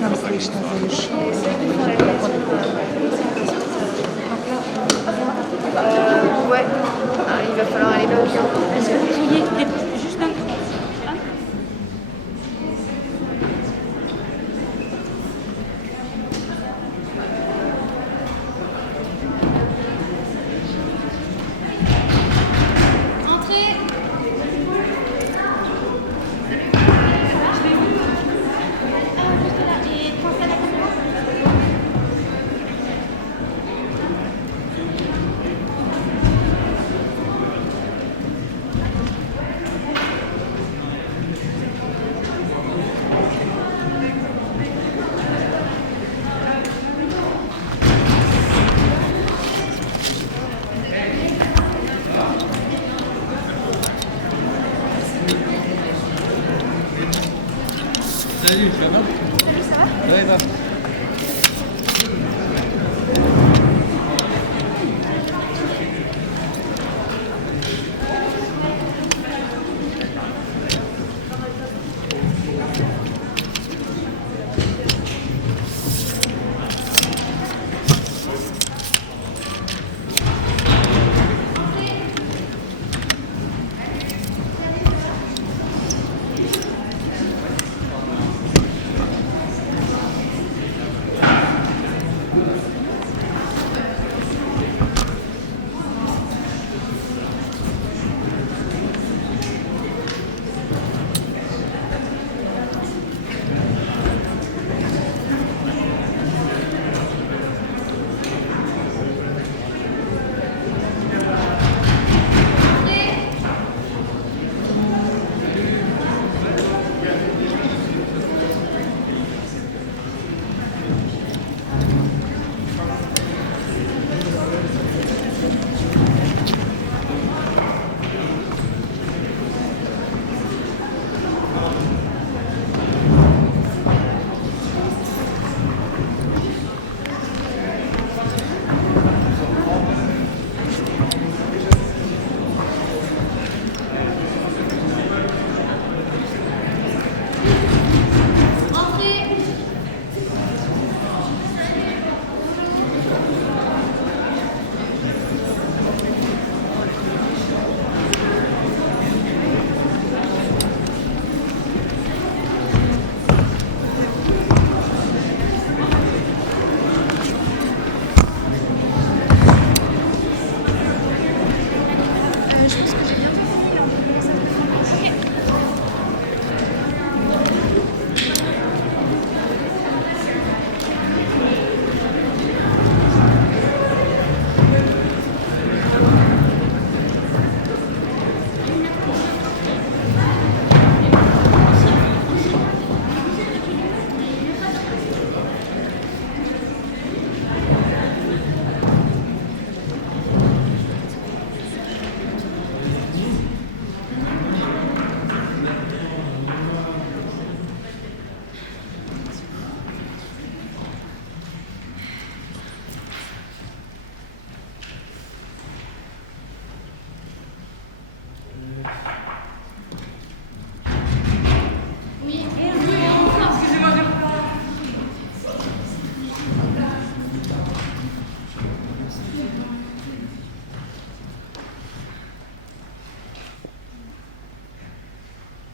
нам слышно завершить. Ouais, il va falloir aller là aussi. Est-ce que vous pourriez juste un... Salut, ça va? Salut, ça va? Ouais, va.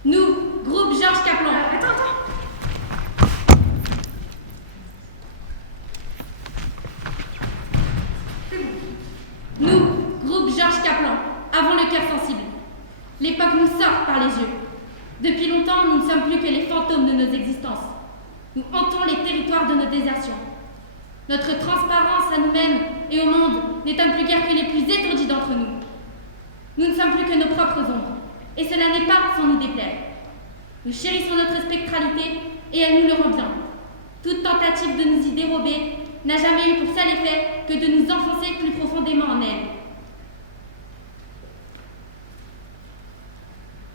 Nous, groupe Georges Kaplan. Attends. Nous, groupe Georges Kaplan, avons le cœur sensible. L'époque nous sort par les yeux. Depuis longtemps, nous ne sommes plus que les fantômes de nos existences. Nous hantons les territoires de nos désertions. Notre transparence à nous-mêmes et au monde n'étant plus guère que les plus étourdis d'entre nous. Nous ne sommes plus que nos propres ombres, et cela n'est pas sans nous déplaire. Nous chérissons notre spectralité et elle nous le rend bien. Toute tentative de nous y dérober n'a jamais eu pour seul effet que de nous enfoncer plus profondément en elle.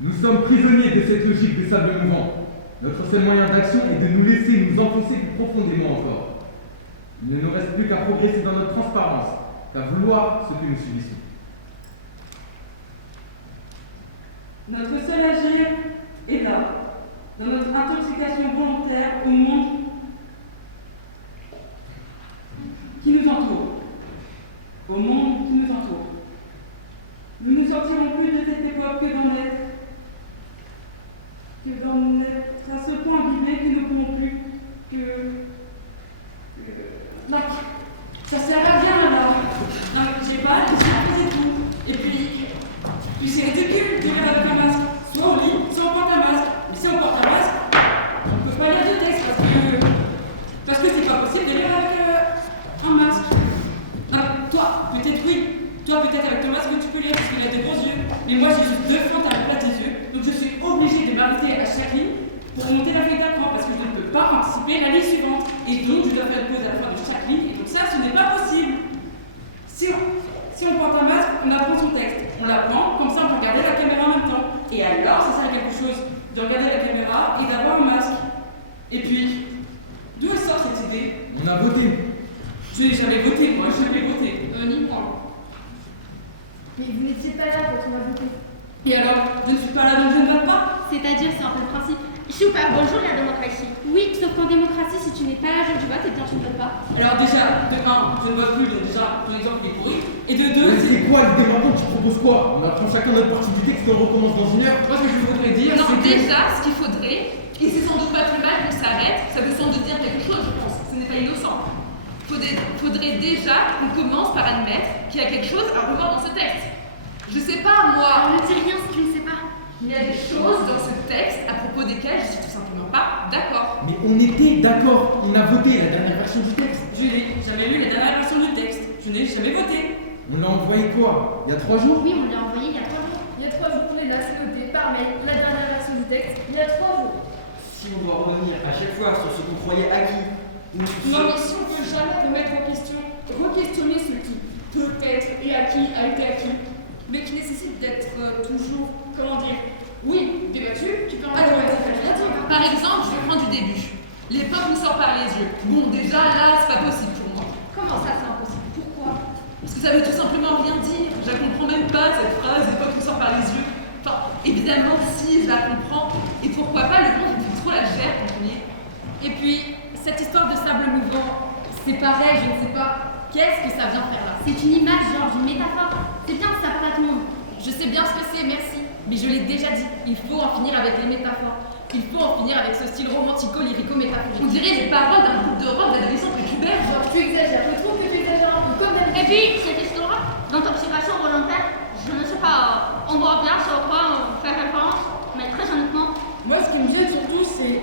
Nous sommes prisonniers de cette logique des sables mouvants. Notre seul moyen d'action est de nous laisser nous enfoncer plus profondément encore. Il ne nous reste plus qu'à progresser dans notre transparence, qu'à vouloir ce que nous subissons. Notre seul agir est là, dans notre intoxication volontaire au monde Parce que c'est pas possible de lire avec un masque. Ah, toi, peut-être oui. Toi, peut-être avec ton masque, tu peux lire parce qu'il a des gros yeux. Mais moi, j'ai juste 2 fentes à la place des yeux. Donc je suis obligée de m'arrêter à chaque ligne pour monter la feuille d'écran parce que je ne peux pas anticiper la ligne suivante. Et donc, je dois faire une pause à la fin de chaque ligne. Et donc ça, ce n'est pas possible. Si on porte un masque, on apprend son texte. On l'apprend, comme ça on peut regarder la caméra en même temps. Et alors, ça sert à quelque chose de regarder la caméra et d'avoir un masque. Et puis, d'où elle sort cette idée? On a voté. Je n'ai jamais voté, moi, jamais voté. Ni moi. Mais vous n'étiez pas là quand on a voté. Et alors, je ne suis pas là donc je ne vote pas? C'est-à-dire, c'est un peu le principe. Super, bonjour la démocratie. Oui, sauf qu'en démocratie, si tu n'es pas à jour du vote, eh bien tu ne votes pas. Alors déjà, de 1, je ne vote plus, donc déjà, ton exemple est pourri. Et de 2, Mais c'est quoi l'idée maintenant? Tu proposes quoi? On apprend chacun notre partie du texte et on recommence dans 1 heure. moi ce que je voudrais dire, Non, c'est que... déjà, ce qu'il faudrait, et c'est sans doute pas plus mal qu'on s'arrête, ça veut sans doute dire quelque chose, je pense. Ce n'est pas innocent. Faudrait déjà qu'on commence par admettre qu'il y a quelque chose à revoir dans ce texte. Je sais pas, moi, Ne dis rien si tu ne sais pas. il y a des choses dans ce texte à propos desquelles je suis tout simplement pas d'accord. Mais on était d'accord. On a voté la dernière version du texte. Je n'ai jamais lu la dernière version du texte. Je n'ai jamais voté. On l'a envoyé quoi? Il y a 3 jours? Oui, on l'a envoyé il y a 3 jours. Il y a 3 jours, on est là, c'est noté par mail, la dernière version du texte, il y a 3 jours. Si on doit revenir à chaque fois sur ce qu'on croyait acquis, ou Non, mais si on ne peut jamais remettre en question, re-questionner ce qui peut-être est acquis, a été acquis, mais qui nécessite d'être toujours, comment dire, oui, débattu, tu peux en Par exemple, je vais prendre du début. L'époque nous sort par les yeux. Bon, déjà, là, c'est pas possible pour moi. Comment ça, c'est impossible? Pourquoi? Parce que ça veut tout simplement rien dire. Je la comprends même pas, cette phrase, l'époque nous sort par les yeux. Enfin, évidemment, si, je la comprends. Et pourquoi pas, le monde, il me fait trop la gère quand on y est. Et puis, cette histoire de sable mouvant, c'est pareil, je ne sais pas. Qu'est-ce que ça vient faire là? C'est une image, genre une métaphore. C'est bien que ça parle à tout le monde. Je sais bien ce que c'est, merci. Mais je l'ai déjà dit, il faut en finir avec les métaphores. Il faut en finir avec ce style romantico-lyrico-métaphorique. On dirait les paroles d'un groupe de rock d'adolescents précubaires. Genre, tu exagères, je trouve que tu exagères un peu, comme Et d'habitude. puis, cette histoire d'intoxication volontaire, je ne sais pas, on voit bien sur quoi on fait référence, mais très honnêtement, Moi, ce qui me gêne surtout, c'est.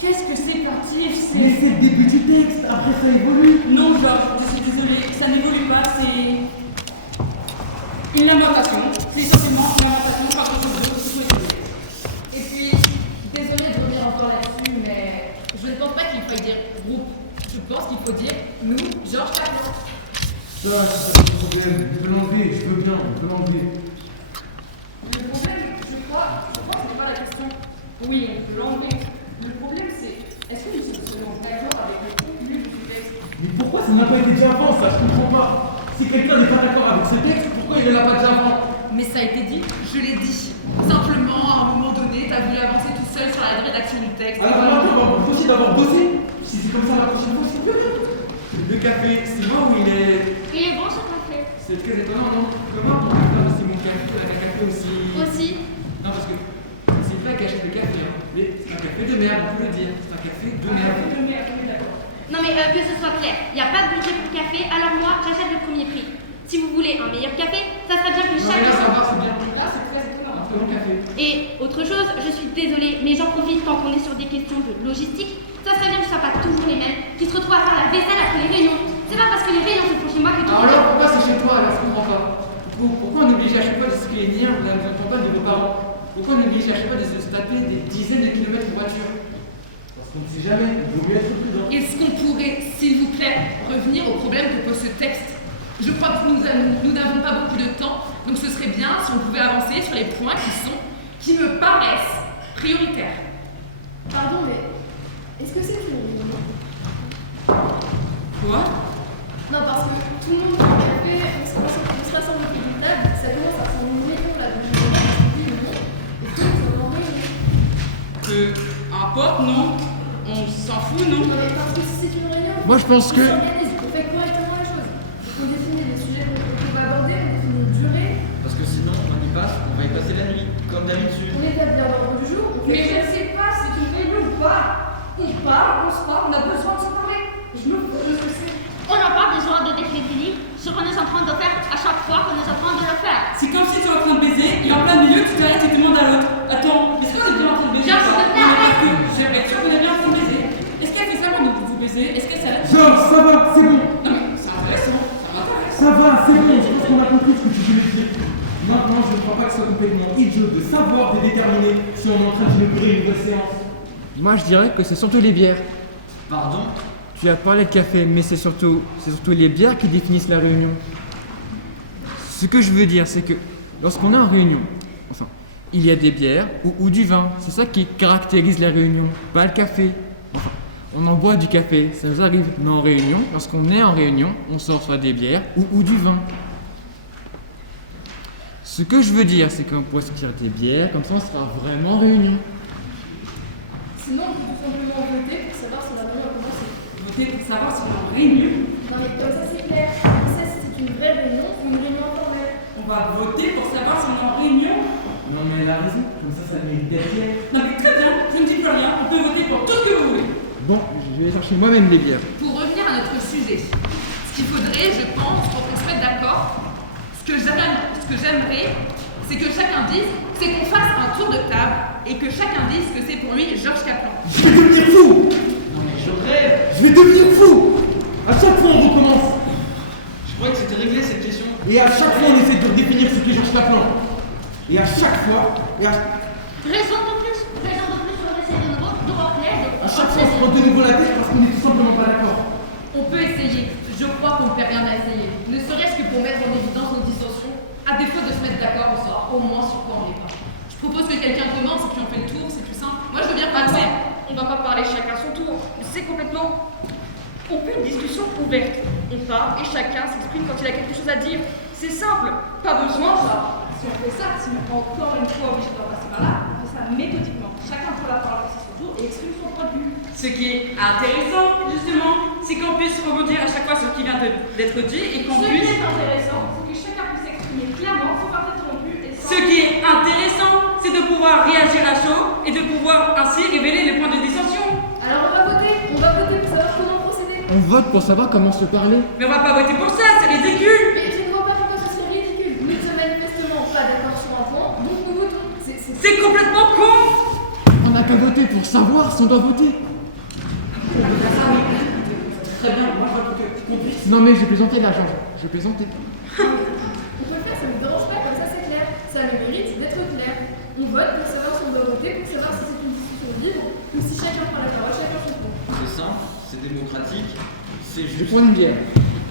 Qu'est-ce que c'est parti? Mais c'est le début du texte. Après ça évolue. Non, Georges, je suis désolée, ça n'évolue pas, c'est une lamentation. C'est essentiellement une lamentation par contre de et puis, désolé de revenir encore là-dessus, mais je ne pense pas qu'il faille dire groupe. Je pense qu'il faut dire nous, Georges Caplan. Ça, c'est pas le problème. On peut l'enlever. Je veux bien. On peut l'enlever. Le problème, je crois que ce n'est pas la question. Oui, on peut l'enlever. Le problème, c'est est-ce que nous sommes seulement d'accord avec le contenu du texte? Mais pourquoi ça n'a pas été dit avant? Ça, je comprends pas. Si quelqu'un n'est pas d'accord avec ce texte, pourquoi il ne l'a pas dit avant? Mais ça a été dit. Je l'ai dit. Simplement, à un moment donné, t'as voulu avancer tout seul sur la rédaction du texte. Alors maintenant, on va vous reprocher d'avoir bossé. Si c'est comme ça la prochaine fois, c'est plus rien. le café, c'est moi ou il est. Il est bon ce café. C'est très étonnant, non? Comment on peut faire c'est mon café, un café aussi. Aussi. Non, parce que c'est une plaque qui achète le café, hein. Mais c'est un café de merde, on peut le dire. C'est un café de merde. Non mais que ce soit clair, il n'y a pas de budget pour le café, alors moi j'achète le premier prix. Si vous voulez un meilleur café, ça serait bien que Non, mais là, ça chacun... va, c'est bien. Là, c'est très étonnant. Un très bon café. Et autre chose, je suis désolée, mais j'en profite tant qu'on est sur des questions de logistique, ça serait bien que ce soit pas toujours les mêmes, qui se retrouvent à faire la vaisselle après les réunions. C'est pas parce que les réunions se font chez moi que tout Alors le là, monde... pourquoi c'est chez toi? Alors, je comprends pas. Pourquoi on oblige à chaque fois de se réunir, on n'entend pas de vos parents? Pourquoi on oblige à chaque fois de se taper des dizaines de kilomètres en voiture? Parce qu'on ne sait jamais. Il vaut mieux être prudent. Est-ce qu'on pourrait, s'il vous plaît, revenir au problème que pose ce texte? Je crois que nous n'avons pas beaucoup de temps, donc ce serait bien si on pouvait avancer sur les points qui me paraissent prioritaires. Pardon, mais est-ce que c'est une réunion? Quoi? Non, parce que tout le monde qui a fait, on se rassemble autour d'une table, ça commence à ressembler une réunion là, donc je me demande si c'est une réunion, et tout le monde en réunion. importe, non? On s'en fout, non? Non, mais parce que si c'est une réunion, Moi, je pense que. on s'organise, on fait correctement les choses. On définit les sujets qu'on va aborder, on définit une durée, Parce que sinon, on y passe, on va y passer la nuit, comme d'habitude. on établit un ordre du jour, on fait Mais je ne sais pas si c'est une réunion ou pas. On parle, on se parle, on a besoin de se parler. Je me pose ce que c'est. On n'a pas besoin de décrire du livre, ce qu'on est en train de faire à chaque fois qu'on est en train de le faire. C'est comme si tu es en train de baiser et en plein milieu, tu t'arrêtes et tu demandes à l'autre. Attends, est-ce qu'on est bien en train de baiser? Genre, s'il te plaît, Parce que j'aimerais être sûr qu'on est bien en train de baiser. ça va, c'est bon. Non mais c'est intéressant, ça m'intéresse. Ça va, c'est bon, je pense qu'on a compris ce que tu voulais dire. Maintenant, je ne crois pas que ce soit complètement idiot de savoir et déterminer si on est en train d'inaugurer une nouvelle séance. Moi, je dirais que c'est surtout les bières. Pardon? Tu as parlé de café, mais c'est surtout les bières qui définissent la réunion. Ce que je veux dire, c'est que lorsqu'on est en réunion, enfin, il y a des bières ou du vin. C'est ça qui caractérise la réunion, pas le café. Enfin, on en boit du café, ça nous arrive. Mais en réunion, lorsqu'on est en réunion, on sort soit des bières ou du vin. Ce que je veux dire, c'est qu'on pourrait sortir des bières, comme ça on sera vraiment en réunion. Sinon, on peut tout simplement voter pour savoir si la réunion a commencé. Voter pour savoir si on est en réunion. Non mais comme ça c'est clair. On sait si c'est une vraie réunion ou une réunion informelle. On va voter pour savoir si on est en réunion. Non mais elle a raison, comme ça mérite d'être clair. Non mais très bien, je ne dis plus rien, on peut voter pour tout ce que vous voulez. Bon, je vais chercher moi-même les bières. Pour revenir à notre sujet, ce qu'il faudrait, je pense, pour qu'on se mette d'accord, ce que j'aimerais, c'est que chacun dise, c'est qu'on fasse un tour de table et que chacun dise que c'est pour lui Georges Kaplan. Je vais devenir fou. Non mais je rêve. Je vais devenir fou. À chaque fois on recommence. Je croyais que c'était réglé cette question. Et à chaque fois on essaie de définir ce qu'est Georges Kaplan. Et à chaque fois, Raison de plus, on essaie de à chaque fois on se prend de nouveau la tête parce qu'on est tout simplement pas d'accord. On peut essayer, je crois qu'on ne perd rien à essayer. Ne serait-ce que pour mettre en évidence nos dissensions, à défaut de se mettre d'accord, on saura au moins sur quoi on est pas. Je propose que quelqu'un commence et puis on fait le tour, c'est plus simple. Moi je veux bien passer. On va pas parler chacun son tour. C'est complètement. On veut une discussion ouverte. On parle et chacun s'exprime quand il a quelque chose à dire. C'est simple. Pas besoin ça. Si on fait ça, si on est encore une fois obligé d'en passer par là, on fait ça méthodiquement. Chacun prend la parole à son tour et exprime son point de vue. Ce qui est intéressant, justement, c'est qu'on puisse rebondir à chaque fois sur ce qui vient d'être dit et qu'on Ce qui puisse... est intéressant, c'est que chacun puisse s'exprimer clairement, sans pas être interrompu et sans... Ce qui est intéressant, c'est de pouvoir réagir à chaud et de pouvoir ainsi révéler les points de dissension. Alors on va voter pour savoir comment procéder. On vote pour savoir comment se parler. Mais on va pas voter pour ça, c'est ridicule. Mais je ne vois pas pourquoi ce serait ridicule. Nous ne sommes manifestement pas d'accord sur un point, donc nous votons. C'est complètement con. On n'a qu'à voter pour savoir si on doit voter. Très bien, moi je veux que tu complisses. Non mais je plaisantais là, Georges. Je plaisantais. On peut le faire, ça ne nous dérange pas, comme ça c'est clair. Ça a le mérite d'être clair. On vote pour savoir si on doit voter, pour savoir si c'est une discussion libre, ou si chacun prend la parole, chacun son tour. C'est simple, c'est démocratique, c'est Je juste. prends une bière.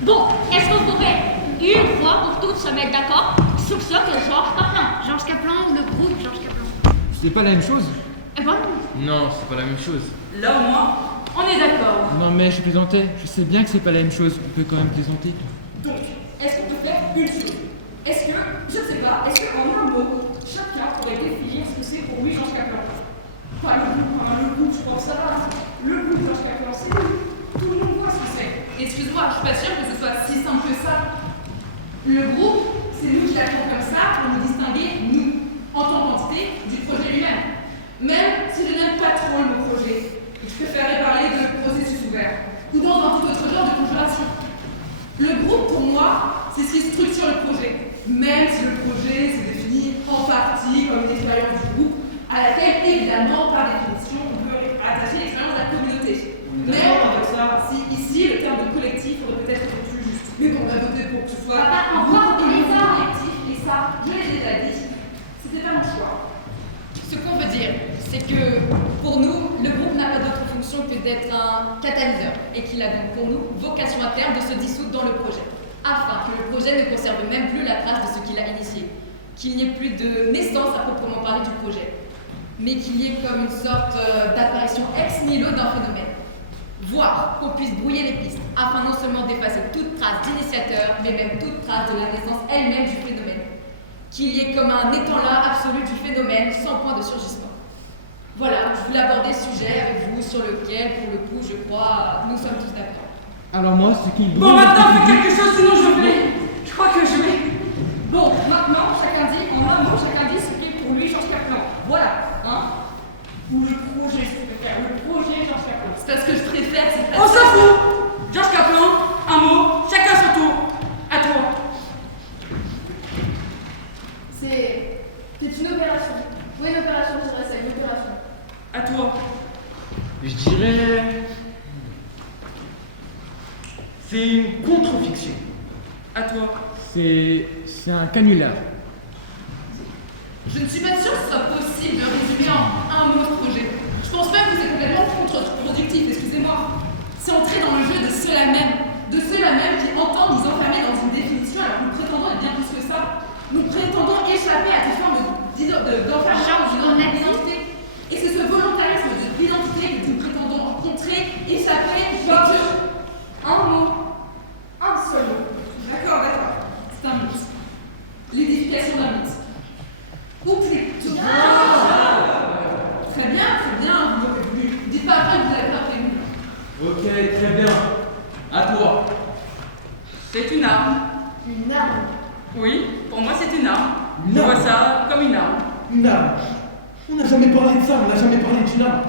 Bon, est-ce qu'on pourrait une fois pour toutes se mettre d'accord sur ce que Georges Kaplan? Georges Kaplan ou le groupe Georges Kaplan? C'est pas la même chose. Eh ben non. Non, c'est pas la même chose. Là au moins, on est d'accord. Non mais je plaisantais. Je sais bien que c'est pas la même chose. On peut quand même plaisanter. Donc, est-ce qu'on peut faire une chose? Est-ce que, je ne sais pas, est-ce qu'en un mot, chacun pourrait définir ce que c'est pour lui Georges Kaplan? Pas le groupe, je pense ça va. Le groupe Georges Kaplan, c'est nous. Tout le monde voit ce que c'est. Excuse-moi, je suis pas sûre que ce soit si simple que ça. Le groupe, c'est nous qui l'appelons comme ça pour nous distinguer, nous, en tant qu'entité, du projet lui-même. Même si je n'aime pas trop le mot projet, je préférerais parler de processus ouvert, ou dans un tout autre genre de conjuration. Le groupe, pour moi, c'est ce qui structure le projet, même si le projet se définit en partie comme une expérience du groupe, à laquelle, évidemment, par définition, on peut attacher l'expérience de la communauté. Mais si ici, le terme de collectif aurait peut-être été plus juste. Mais bon, on va voter pour que ce soit Papa, groupe encore et les arts. collectif, et ça, je l'ai déjà dit, c'était pas mon choix. Ce qu'on veut dire, c'est que pour nous, le groupe n'a pas d'autre fonction que d'être un catalyseur et qu'il a donc pour nous vocation à terme de se dissoudre dans le projet, afin que le projet ne conserve même plus la trace de ce qu'il a initié, qu'il n'y ait plus de naissance à proprement parler du projet, mais qu'il y ait comme une sorte d'apparition ex nihilo d'un phénomène, voire qu'on puisse brouiller les pistes, afin non seulement d'effacer toute trace d'initiateur, mais même toute trace de la naissance elle-même du phénomène. Qu'il y ait comme un étang-là absolu du phénomène sans point de surgissement. Voilà, je voulais aborder ce sujet avec vous sur lequel, pour le coup, je crois, nous sommes tous d'accord. Alors moi, ce qui Bon, maintenant, fais quelque chose, sinon je vais. Je crois que je vais. Bon, maintenant, chacun dit, en un mot, chacun dit ce qui est pour lui Georges Kaplan. Voilà, hein? Ou le projet, si tu préfères, le projet Georges Kaplan. C'est parce que je préfère cette On s'en fout. Georges Kaplan, un mot, chacun son tour. À toi. C'est une opération. Oui, une opération, je dirais ça, une opération. À toi. Je dirais. C'est une contre-fiction. À toi. C'est un canular. Je ne suis pas sûre que ce soit possible de résumer en un mot ce projet. Je pense même que c'est complètement contre-productif, excusez-moi. C'est entrer dans le jeu de ceux-là même qui entendent nous enfermer dans une définition alors que nous prétendons être bien plus que ça. Nous prétendons échapper à toute forme d'enfermement d'identité. Et c'est ce volontarisme de l'identité que nous prétendons contrer, échapper, Un mot. Un seul mot. D'accord. C'est un mythe. L'édification d'un mythe. Ou plutôt. Très bien, vous m'aurez voulu. Dites pas après que vous n'avez pas prévenu. Ok, très bien. À toi. C'est une arme. Une arme. Oui, pour moi c'est une arme. Une Je arme. vois ça comme une arme. Une arme. On n'a jamais parlé de ça, on n'a jamais parlé d'une arme.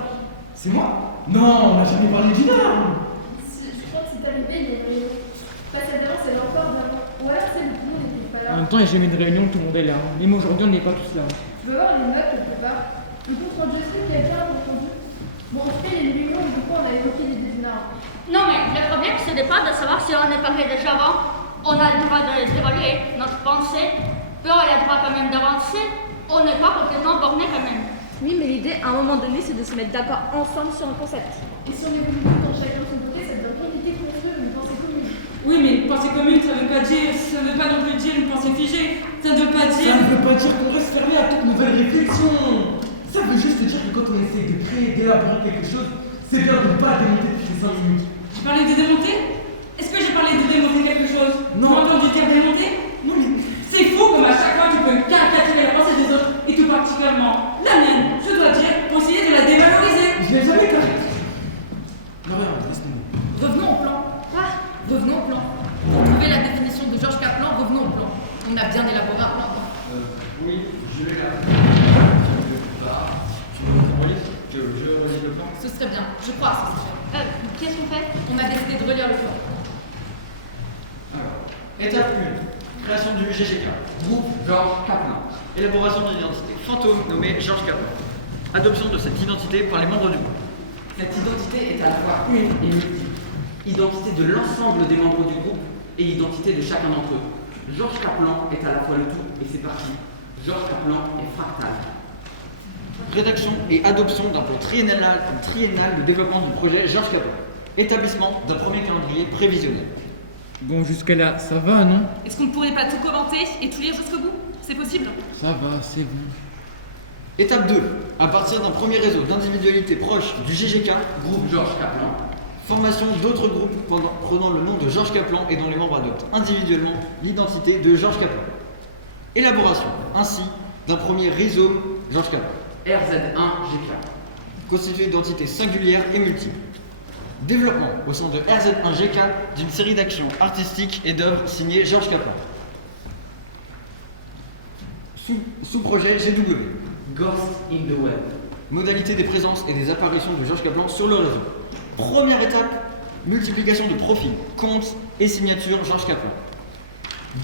C'est moi? Non, on n'a jamais parlé d'une arme. Je crois que c'est arrivé, mais passalement, c'est l'encore d'avant. Ou alors c'est le tout le monde n'était pas En là. même temps, il n'y a jamais de réunion, tout le monde est là. Même aujourd'hui, on n'est pas tous là. Je veux voir les notes quelque part. Le compte rendu, est-ce que quelqu'un a entendu? Bon, en fait, les numéros, du coup, on a évoqué l'idée d'une arme. Non, mais le problème, ce n'est pas de savoir si on est parlé déjà avant. On a le droit de dévoiler notre pensée, puis on a le droit quand même d'avancer. On n'est pas complètement borné quand même. Oui, mais l'idée, à un moment donné, c'est de se mettre d'accord ensemble sur un concept. Et si on est venu dans chacun de son côté, ça donne pas l'idée construire une pensée commune. Oui, mais une pensée commune, ça veut pas non plus dire une pensée figée. Ça ne veut pas dire. Ça ne veut pas dire qu'on reste fermé à toute nouvelle réflexion. Ça veut juste dire que quand on essaie de créer, d'élaborer quelque chose, c'est bien de ne pas démonter toutes les 5 minutes. J'ai parlé de démonter? Est-ce que j'ai parlé de démonter quelque chose? Non. Tu m'as entendu dire démonter? Non, mais C'est fou comme à chaque fois tu peux caricaturer la pensée des autres, et tout particulièrement la mienne, je dois dire, pour essayer de la dévaloriser. je l'ai jamais carré. Non, rien, laisse-nous. Revenons au plan. Revenons au plan. Pour trouver la définition de Georges Kaplan, revenons au plan. On a bien élaboré un plan. Oui, je vais là. Tu veux qu'on relise? Je relis le plan. Ce serait bien. Je crois que ce serait bien. Qu'est-ce qu'on fait? On a décidé de relire le plan. Alors, étape 1. Création du GGK. Groupe Georges Kaplan. Élaboration d'une identité fantôme nommée Georges Kaplan. Adoption de cette identité par les membres du groupe. Cette identité est à la fois une et multiple. Identité de l'ensemble des membres du groupe et identité de chacun d'entre eux. Georges Kaplan est à la fois le tout et c'est parti. Georges Kaplan est fractal. Rédaction et adoption d'un plan triennal de développement du projet Georges Kaplan. Établissement d'un premier calendrier prévisionnel. Bon, jusqu'à là, ça va, non? Est-ce qu'on ne pourrait pas tout commenter et tout lire jusqu'au bout? C'est possible? Ça va, c'est bon. Étape 2. À partir d'un premier réseau d'individualités proches du GGK, Groupe Georges Kaplan. formation d'autres groupes prenant le nom de Georges Kaplan et dont les membres adoptent individuellement l'identité de Georges Kaplan. Élaboration, ainsi, d'un premier rhizome Georges Kaplan, RZ1GK. constitué d'entités singulières et multiples. Développement au sein de RZ1GK d'une série d'actions artistiques et d'œuvres signées Georges Kaplan. Sous-projet GW. Ghost in the Web. Modalité des présences et des apparitions de Georges Kaplan sur le réseau. Première étape, multiplication de profils, comptes et signatures Georges Kaplan.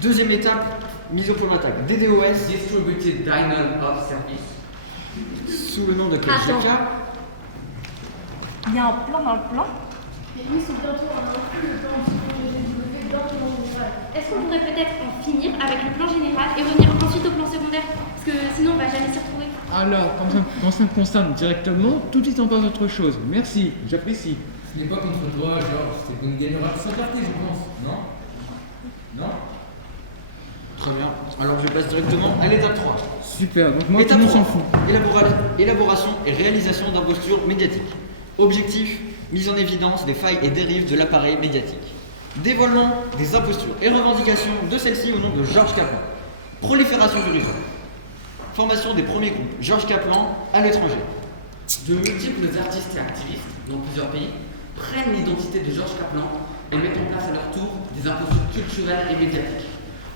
Deuxième étape, mise au point d'attaque DDoS Distributed Denial of Service. sous le nom de quel Attends. GK. Il y a un plan dans le plan. Et lui, c'est bientôt un influx de temps dans le monde général. Est-ce qu'on pourrait peut-être en finir avec le plan général et revenir ensuite au plan secondaire? Parce que sinon on va jamais s'y retrouver. Alors, quand ça me concerne directement, tout de suite on passe à autre chose. Merci, j'apprécie. Ce n'est pas contre toi, Georges, c'est qu'on gagnera sans clarté, je pense. Non? Non? Très bien. Alors je passe directement à l'étape 3. Super, donc moi tout Étape le monde 3. s'en fout. Élaboration et réalisation d'impostures médiatiques. Objectif, mise en évidence des failles et dérives de l'appareil médiatique. Dévoilement des impostures et revendications de celles-ci au nom de Georges Kaplan. Prolifération du réseau. Formation des premiers groupes Georges Kaplan à l'étranger. De multiples artistes et activistes dans plusieurs pays prennent l'identité de Georges Kaplan et mettent en place à leur tour des impostures culturelles et médiatiques.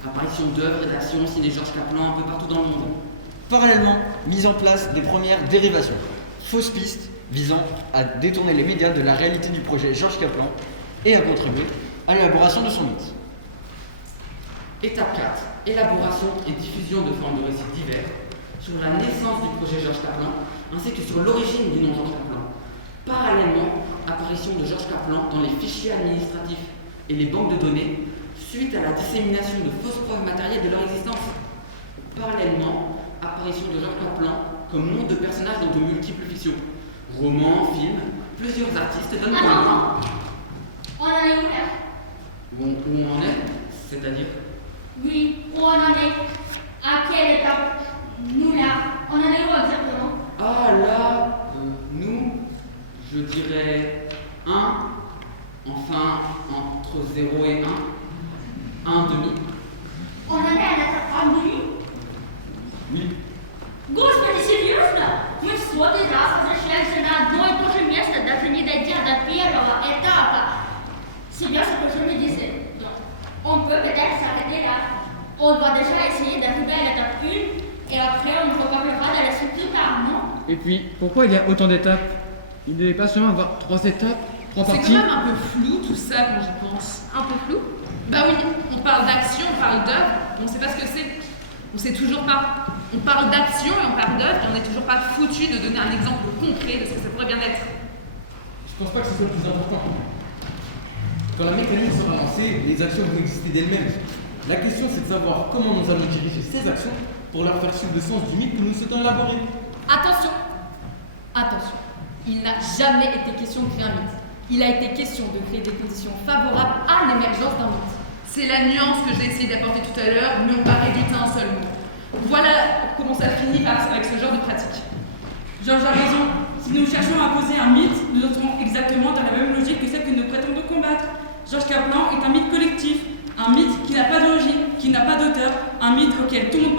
Apparition d'œuvres, rédactions, signées Georges Kaplan un peu partout dans le monde. Parallèlement, mise en place des premières dérivations. Fausses pistes visant à détourner les médias de la réalité du projet Georges Kaplan et à contribuer à l'élaboration de son mythe. Étape 4. Élaboration et diffusion de formes de récits divers sur la naissance du projet Georges Kaplan ainsi que sur l'origine du nom Georges Kaplan. Parallèlement, apparition de Georges Kaplan dans les fichiers administratifs et les banques de données suite à la dissémination de fausses preuves matérielles de leur existence. Parallèlement, apparition de Georges Kaplan comme nom de personnage dans de multiples fictions. Romans, films, plusieurs artistes donnent pour Attends, on en est où là? Où on en est, c'est-à-dire Oui, où on en est? À quelle étape? Nous là, on en est où exactement? Ah là, nous, je dirais 1, enfin entre 0 et 1, 1 demi. On en est à l'étape 1,5? Oui. Господи, серьезно? Мы в сотый раз возвращаемся на одно и то же место, даже не дойдя до первого этапа. C'est bien ce que je me disais. Donc, on peut peut-être s'arrêter là. On va déjà essayer d'arriver à l'étape 1 et après on reparlera de la suite plus tard, non? Et puis, pourquoi il y a autant d'étapes? Il ne devait pas seulement avoir 3 étapes, 3 C'est parties. quand même un peu flou tout ça quand j'y pense. Un peu flou. Bah oui, on parle d'action, on parle d'œuvre, on sait pas ce que c'est. On sait toujours pas. On parle d'action et on parle d'œuvre et on n'est toujours pas foutu de donner un exemple concret de ce que ça pourrait bien être. Je pense pas que ce soit le plus important. Quand la mécanique sera lancée, les actions vont exister d'elles-mêmes. La question, c'est de savoir comment nous allons diriger ces actions pour leur faire suivre le sens du mythe que nous souhaitons élaborer. Attention. Attention. Il n'a jamais été question de créer un mythe. Il a été question de créer des conditions favorables à l'émergence d'un mythe. C'est la nuance que j'ai essayé d'apporter tout à l'heure, mais on va réduire à un seul mot. Voilà comment ça finit avec ce genre de pratique. Georges a raison. Si nous cherchons à poser un mythe, nous entrons exactement dans la même logique que celle que nous prétendons combattre. Georges Kaplan est un mythe collectif, un mythe qui n'a pas d'origine, qui n'a pas d'auteur, un mythe auquel tout le monde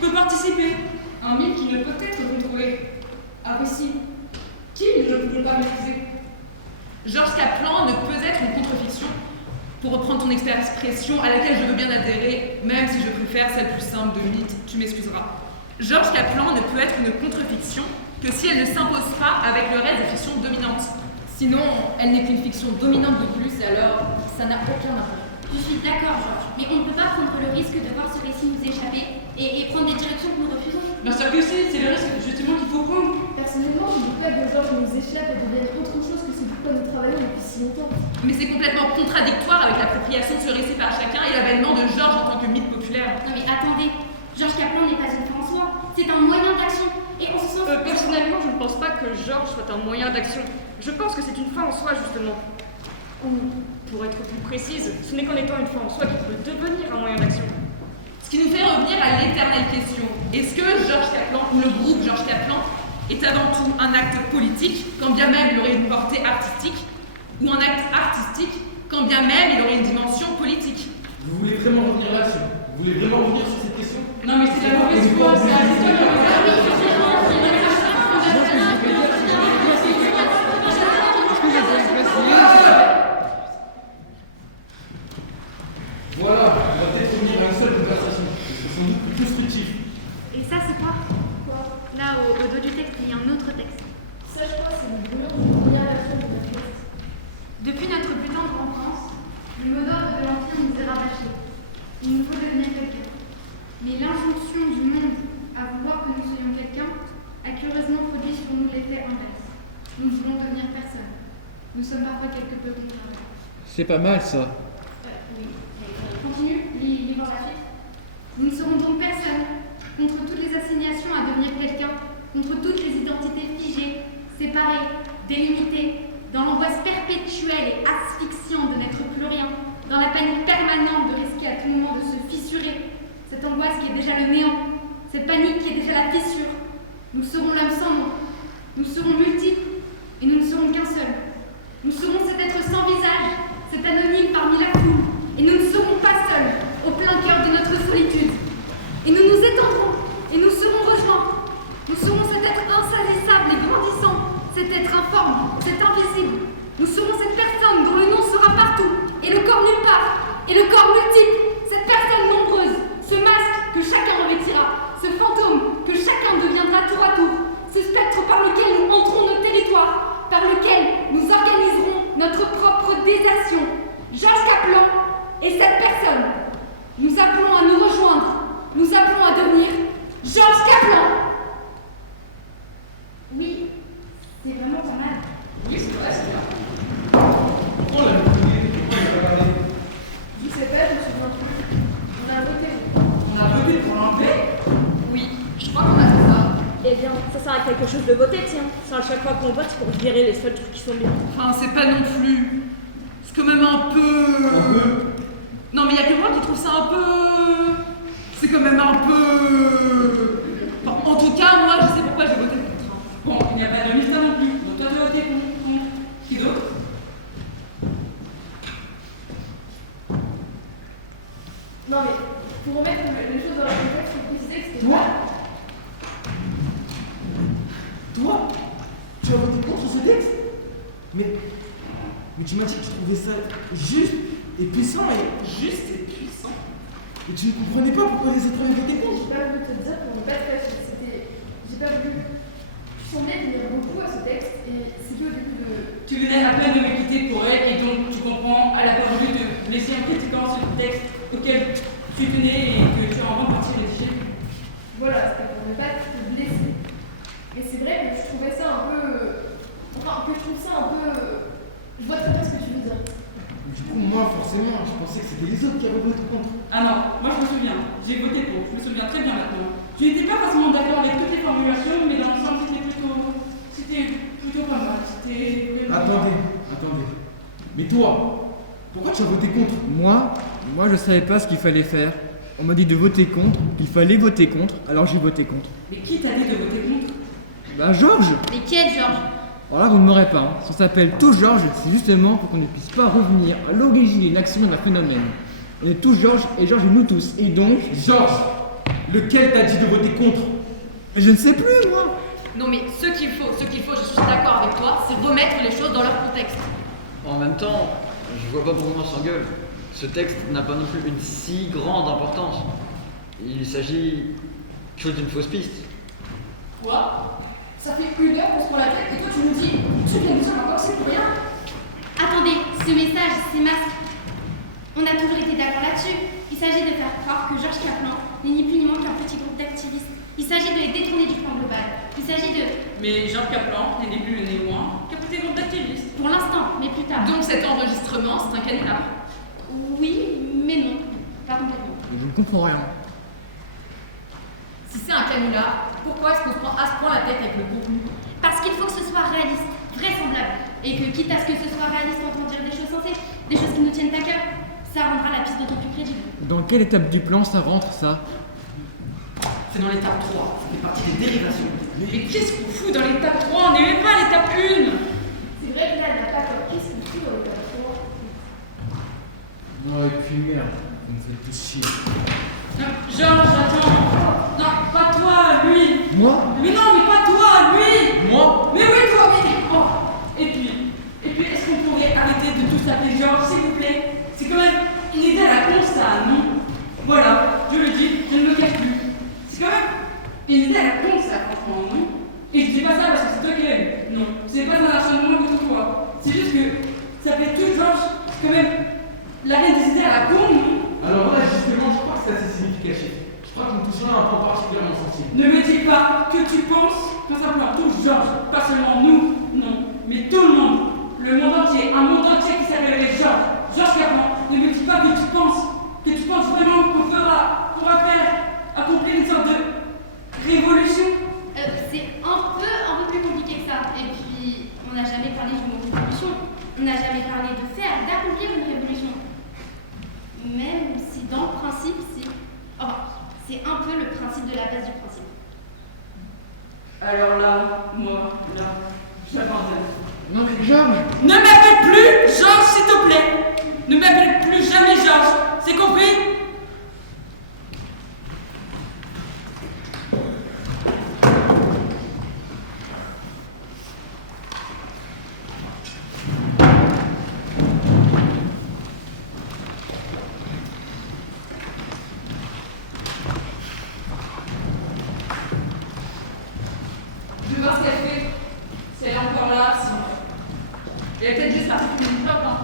peut participer. Un mythe qui ne peut être contrôlé. Un récit qui ne peut pas maîtriser. Georges Kaplan ne peut être une contre-fiction, pour reprendre ton expression à laquelle je veux bien adhérer, même si je préfère celle plus simple de mythe, tu m'excuseras. Georges Kaplan ne peut être une contre-fiction que si elle ne s'impose pas avec le reste des fictions dominantes. Sinon, elle n'est qu'une fiction dominante de plus, et alors ça n'a aucun intérêt. Je suis d'accord, Georges, mais on ne peut pas prendre le risque de voir ce récit nous échapper et prendre des directions que nous refusons. Bien sûr que si, c'est le risque justement qu'il faut prendre. Personnellement, je ne veux pas que Georges nous échappe et devienne autre chose que ce pourquoi nous travaillons depuis si longtemps. Mais c'est complètement contradictoire avec l'appropriation de ce récit par chacun et l'avènement de Georges en tant que mythe populaire. Non mais attendez, Georges Kaplan n'est pas une fin en soi, c'est un moyen d'action. Et en ce sens... Personnellement, je ne pense pas que Georges soit un moyen d'action. Je pense que c'est une fin en soi, justement. Ou, pour être plus précise, ce n'est qu'en étant une fin en soi qu'il peut devenir un moyen d'action. Ce qui nous fait revenir à l'éternelle question. Est-ce que Georges Kaplan, ou le groupe Georges Kaplan, est avant tout un acte politique, quand bien même il aurait une portée artistique, ou un acte artistique, quand bien même il aurait une dimension politique? Vous voulez vraiment revenir là-dessus? Vous voulez vraiment revenir sur cette question? Non mais c'est la mauvaise foi, c'est la Voilà, on va peut-être revenir à une seule conversation. Ce sont sans doute plus constructif. Et ça c'est quoi? Là au dos du texte, il y a un autre texte. Ça, je crois, c'est le brûlant de la première version de la pièce. Depuis notre plus tendre enfance, le mot d'ordre de l'Empire nous est rabâché. Il nous faut devenir quelqu'un. Mais l'injonction du monde à vouloir que nous soyons quelqu'un a curieusement produit sur nous l'effet inverse. Nous voulons devenir personne. Nous sommes parfois quelque peu contraints. C'est pas mal ça. Oui. Continue, lis voir la suite. Nous ne serons donc personne, contre toutes les assignations à devenir quelqu'un, contre toutes les identités figées, séparées, délimitées, dans l'angoisse perpétuelle et asphyxiante de n'être plus rien, dans la panique permanente de risquer à tout moment de se fissurer, cette angoisse qui est déjà le néant, cette panique qui est déjà la fissure. Nous serons l'homme sans nom, nous serons multiples, et nous ne serons qu'un seul. Nous serons cet être sans visage, cet anonyme parmi la foule, et nous ne serons pas seuls, au plein cœur de notre solitude. Et nous nous étendrons, et nous serons rejoints. Nous serons cet être insaisissable et grandissant, cet être informe, cet invisible. Nous serons cette personne dont le nom sera partout, et le corps nulle part, et le corps multiple, cette personne nombreuse, ce masque que chacun revêtira, ce fantôme que chacun deviendra tour à tour, ce spectre par lequel nous entrons nos territoires, par lequel nous organiserons notre propre désation. Georges Kaplan est cette personne. Nous appelons à nous rejoindre. Nous appelons à devenir Georges Kaplan. Oui, c'est vraiment pas mal. Oui, c'est vrai, c'est vrai. Pourquoi on l'a mis? Pourquoi il l'a pas gardé? bien, ça sert à quelque chose de voter, tiens. Ça, à chaque fois qu'on vote, c'est pour virer les seuls trucs qui sont bien. Enfin, c'est pas non plus. C'est quand même un peu. Un peu. Non, mais il y a que moi qui trouve ça un peu. C'est quand même un peu. Enfin, en tout cas, moi, je sais pourquoi j'ai voté contre. Bon, il n'y a pas de résultat non plus. Donc toi, tu as voté contre. Qui d'autre? Non mais, pour remettre les choses dans leur contexte, il faut préciser que c'était Toi pas... Toi Tu as voté contre ce texte mais tu m'as dit que tu trouvais ça juste et puissant et... Juste et puissant. Et tu ne comprenais pas pourquoi les autres avaient voté contre. J'ai pas voulu te dire qu'on n'est pas très... J'ai pas voulu... Tu semblais tenir beaucoup à ce texte et c'est que au début de... Tu venais à peine de me quitter pour elle et donc tu comprends, elle a pas voulu te laisser un critiquant ce texte auquel tu tenais et que tu as en grande partie rédigé. Voilà, c'était pour ne pas te blesser. Et c'est vrai que je trouvais ça un peu... Enfin, que je trouve ça un peu... Je vois très bien ce que tu veux dire. Du coup, moi, forcément, je pensais que c'était les autres qui avaient voté contre. Ah non, moi je me souviens, j'ai voté pour, je me souviens très bien maintenant. Tu n'étais pas forcément d'accord avec toutes les formulations, mais dans l'ensemble c'était plutôt pas mal. C'était... Attendez. Mais toi, pourquoi tu as voté contre? Moi, je savais pas ce qu'il fallait faire. On m'a dit de voter contre, qu'il fallait voter contre, alors j'ai voté contre. Mais qui t'a dit de voter contre? Bah, Georges! Mais quel Georges? Alors là, vous ne m'aurez pas. Hein. Ça s'appelle tous Georges, c'est justement pour qu'on ne puisse pas revenir à l'origine et l'action d'un phénomène. On est tous Georges et Georges est nous tous. Et donc. Georges, lequel t'a dit de voter contre? Mais je ne sais plus, moi! Non mais ce qu'il faut, je suis d'accord avec toi, c'est remettre les choses dans leur contexte. En même temps, je vois pas pourquoi on s'engueule. Ce texte n'a pas non plus une si grande importance. Il s'agit chose d'une fausse piste. Quoi? Ça fait 1 heure qu'on se prend la tête et toi tu nous dis... Tu viens de dire encore que c'est pour rien? Attendez, ce message, c'est masque. On a toujours été d'accord là-dessus. Il s'agit de faire croire que Georges Kaplan n'est ni plus ni moins qu'un petit groupe d'activistes. Il s'agit de les détourner du plan global. Il s'agit de... Mais Georges Kaplan n'est ni plus ni moins qu'un petit groupe d'activistes. Pour l'instant, mais plus tard. Donc cet enregistrement, c'est un canular. Oui, mais non. Pas complètement. Je ne comprends rien. Si c'est un canular, pourquoi est-ce qu'on se prend à ce point la tête avec le contenu? Parce qu'il faut que ce soit réaliste, vraisemblable. Et que quitte à ce que ce soit réaliste, on entend dire des choses sensées, des choses qui nous tiennent à cœur, ça rendra la piste d'autant plus crédible. Dans quelle étape du plan ça rentre, ça? C'est dans l'étape 3, ça fait partie des dérivations. Mais qu'est-ce qu'on fout dans l'étape 3? On n'est même pas à l'étape 1. C'est vrai que là, elle n'a pas compris ce qu'il faut dans le cas. Non, et puis merde, vous me faites tous chier. Georges, attends. Non, pas toi, lui. Moi? Mais non, mais pas toi, lui. Moi? Mais oui, toi, mais... Oh. Et puis, est-ce qu'on pourrait arrêter de tous s'appeler Georges, s'il vous plaît? C'est quand même une idée à la con, ça, non? Voilà, je le dis, je ne me cache plus. C'est quand même une idée à la con, ça, franchement, non? Et je dis pas ça parce que c'est toi qui l'aimes. Non, c'est pas un acharnement contre toi. C'est juste que ça fait tout Georges, c'est quand même la reine des idées à la con, non? Alors là, justement, je crois que c'est assez significatif. Je crois qu'on touche là un point particulièrement sensible. Ne me dis pas que tu penses que ça peut touche Georges, pas seulement nous, non, mais tout le monde. Le monde entier, un monde entier qui s'appellerait Georges. Georges Kaplan, ne me dis pas que tu penses vraiment qu'on pourra faire accomplir une sorte de révolution. C'est un peu plus compliqué que ça. Et puis, on n'a jamais parlé du mot révolution. On n'a jamais parlé de faire, d'accomplir une révolution. Même si dans le principe, c'est un peu le principe de la base du principe. Alors là, moi, j'abandonne. Non mais Georges! Ne m'appelle plus Georges, s'il te plaît. Ne m'appelle plus jamais Georges. C'est compris? Je vais voir ce qu'elle fait. Si elle est encore là, si... Elle est peut-être juste partie fumer une clope, hein.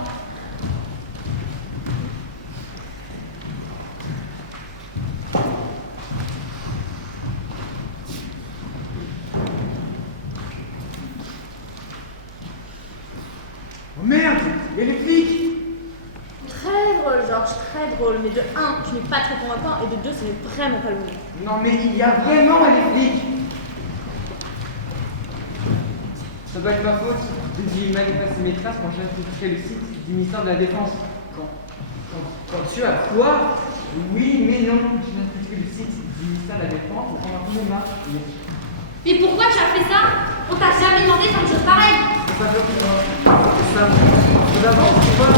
Oh merde, il y a les flics! Très drôle, Georges, très drôle. Mais de 1, tu n'es pas très convaincant, et de 2, ce n'est vraiment pas le moment. Non mais il y a vraiment les flics! pas de ma faute. J'ai manifesté mes traces quand j'ai infiltré le site du ministère de la Défense. Quand tu as quoi? Oui, mais non. J'ai infiltré le site du ministère de la Défense pour prendre un coup de main. Mais pourquoi tu as fait ça? On t'a jamais demandé de faire une chose pareille. C'est pas ça. D'abord, c'est pas.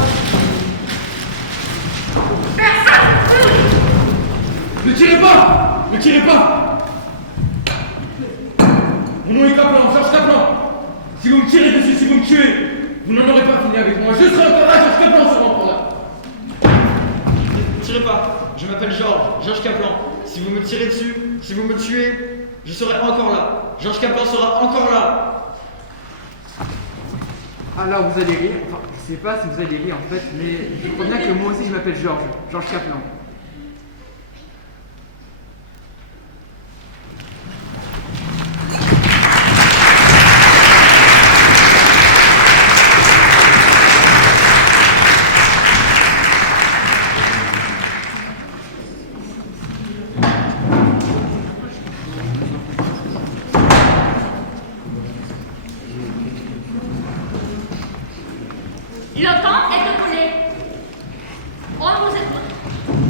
Ne tirez pas! Ne tirez pas! Mon nom est Kaplan, Georges Kaplan. Si vous me tirez dessus, si vous me tuez, vous n'en aurez pas fini avec moi. Je serai encore là, Georges Kaplan sera encore là. Ne tirez pas, je m'appelle Georges Kaplan. Si vous me tirez dessus, si vous me tuez, je serai encore là. Georges Kaplan sera encore là. Alors vous allez rire, enfin je sais pas si vous allez rire en fait, mais je crois bien que moi aussi je m'appelle Georges Kaplan. Le temps est écoulé. On vous écoute.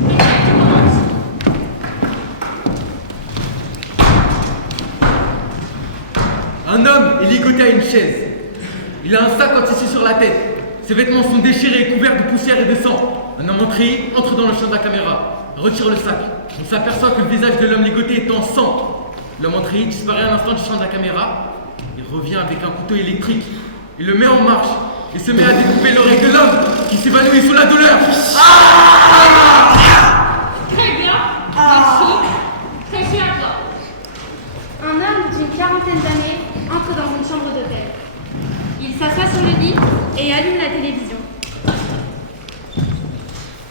Et tu commences. Un homme est ligoté à une chaise. Il a un sac en tissu sur la tête. Ses vêtements sont déchirés et couverts de poussière et de sang. Un homme en treillis entre dans le champ de la caméra. Retire le sac. On s'aperçoit que le visage de l'homme ligoté est en sang. L'homme en treillis disparaît un instant du champ de la caméra. Il revient avec un couteau électrique. Il le met en marche et se met à découper l'oreille de l'homme qui s'évanouit sous la douleur. Très bien. Merci. Très bien à toi. Un homme d'une quarantaine d'années entre dans une chambre d'hôtel. Il s'assoit sur le lit et allume la télévision.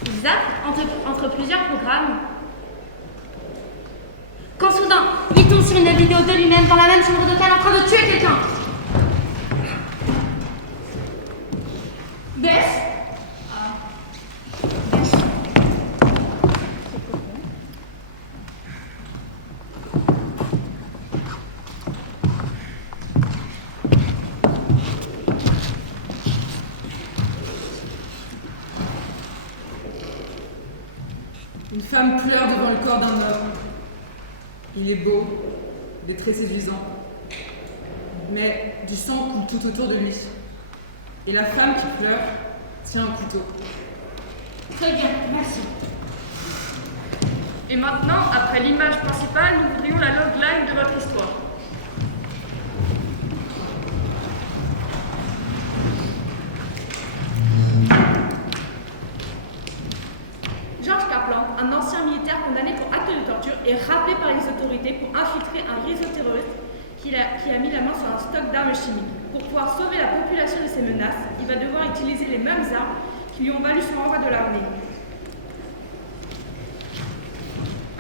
Il zappe entre plusieurs programmes. Quand soudain, il tombe sur une vidéo de lui-même dans la même chambre d'hôtel en train de tuer quelqu'un. Bess? Une femme pleure devant le corps d'un homme. Il est beau, il est très séduisant. Mais du sang coule tout autour de lui. Et la femme qui pleure tient un couteau. Très bien, merci. Et maintenant, après l'image principale, nous voudrions la logline de votre histoire. Georges Kaplan, un ancien militaire condamné pour acte de torture, est rappelé par les autorités pour infiltrer un réseau terroriste qui a mis la main sur un stock d'armes chimiques. Pour pouvoir sauver la population de ces menaces, il va devoir utiliser les mêmes armes qui lui ont valu son renvoi de l'armée.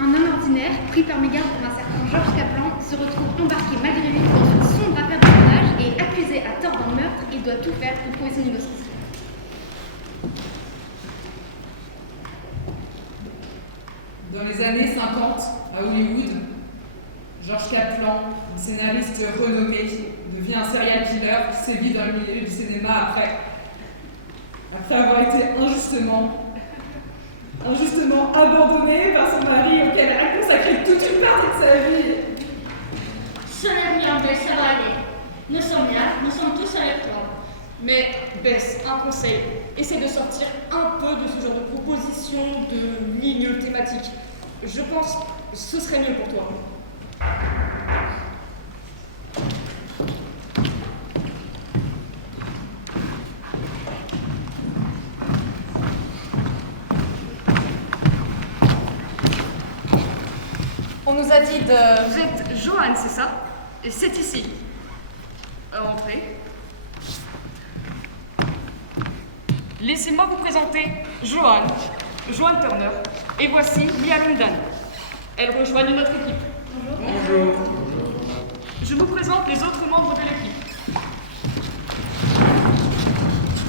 Un homme ordinaire, pris par mégarde par un certain Georges Kaplan, se retrouve embarqué malgré lui dans une sombre affaire d'espionnage et accusé à tort d'un meurtre et doit tout faire pour prouver son innocence. Dans les années 50, à Hollywood, Georges Kaplan, un scénariste renommé, devient un serial killer qui sévit dans le milieu du cinéma après avoir été injustement abandonné par son mari auquel elle a consacré toute une partie de sa vie. Ce n'est rien, Bess, ça va aller. Nous sommes là, nous sommes tous avec toi. Mais Bess, un conseil, essaie de sortir un peu de ce genre de proposition, de ligne thématique. Je pense que ce serait mieux pour toi. On nous a dit de... Vous êtes Johan, c'est ça? Et c'est ici. Entrez. Laissez-moi vous présenter Johan Turner. Et voici Mia Lundan. Elles rejoignent notre équipe. Bonjour. Je vous présente les autres membres de l'équipe.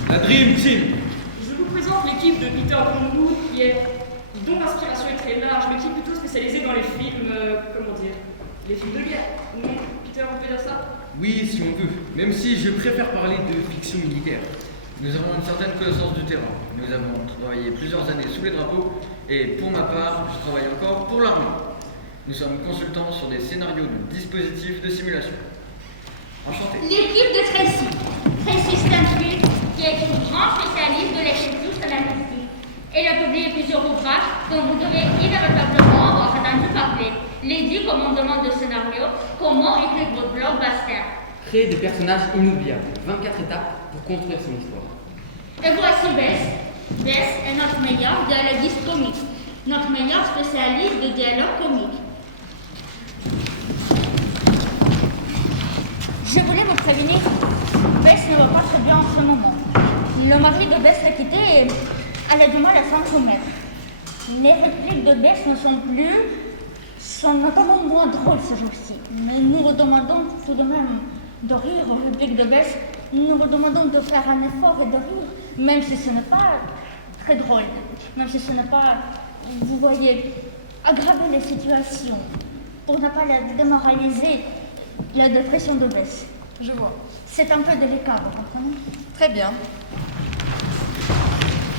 La Dream Team. Je vous présente l'équipe de Peter Grandwood, dont l'inspiration est très large, mais qui est plutôt spécialisée dans les films, Les films de guerre. Non, Peter, on peut dire ça? Oui, si on veut, même si je préfère parler de fiction militaire. Nous avons une certaine connaissance du terrain. Nous avons travaillé plusieurs années sous les drapeaux et pour ma part, je travaille encore pour l'armée. Nous sommes consultants sur des scénarios de dispositifs de simulation. Enchanté. L'équipe de Tracy Stanfield, qui est une grande spécialiste de l'écriture scénaristique. Elle a publié plusieurs ouvrages dont vous devez inévitablement avoir entendu parler. Les 10 commandements de scénario, comment écrire votre blockbuster. Créer des personnages inoubliables. 24 étapes pour construire son histoire. Et voici Bess. Bess est notre meilleur dialoguiste comique, notre meilleur spécialiste de dialogue comique. Je voulais vous prévenir, Bess ne va pas très bien en ce moment. Le mari de Bess l'a quittée et elle a du mal à s'en remettre. Les répliques de Bess ne sont notamment moins drôles ce jour-ci. Mais nous vous demandons tout de même de rire aux répliques de Bess. Nous vous demandons de faire un effort et de rire, même si ce n'est pas très drôle, même si ce n'est pas, vous voyez, aggraver les situations pour ne pas la démoraliser, la dépression de Bess. Je vois. C'est un peu délicat, vous comprenez? Très bien.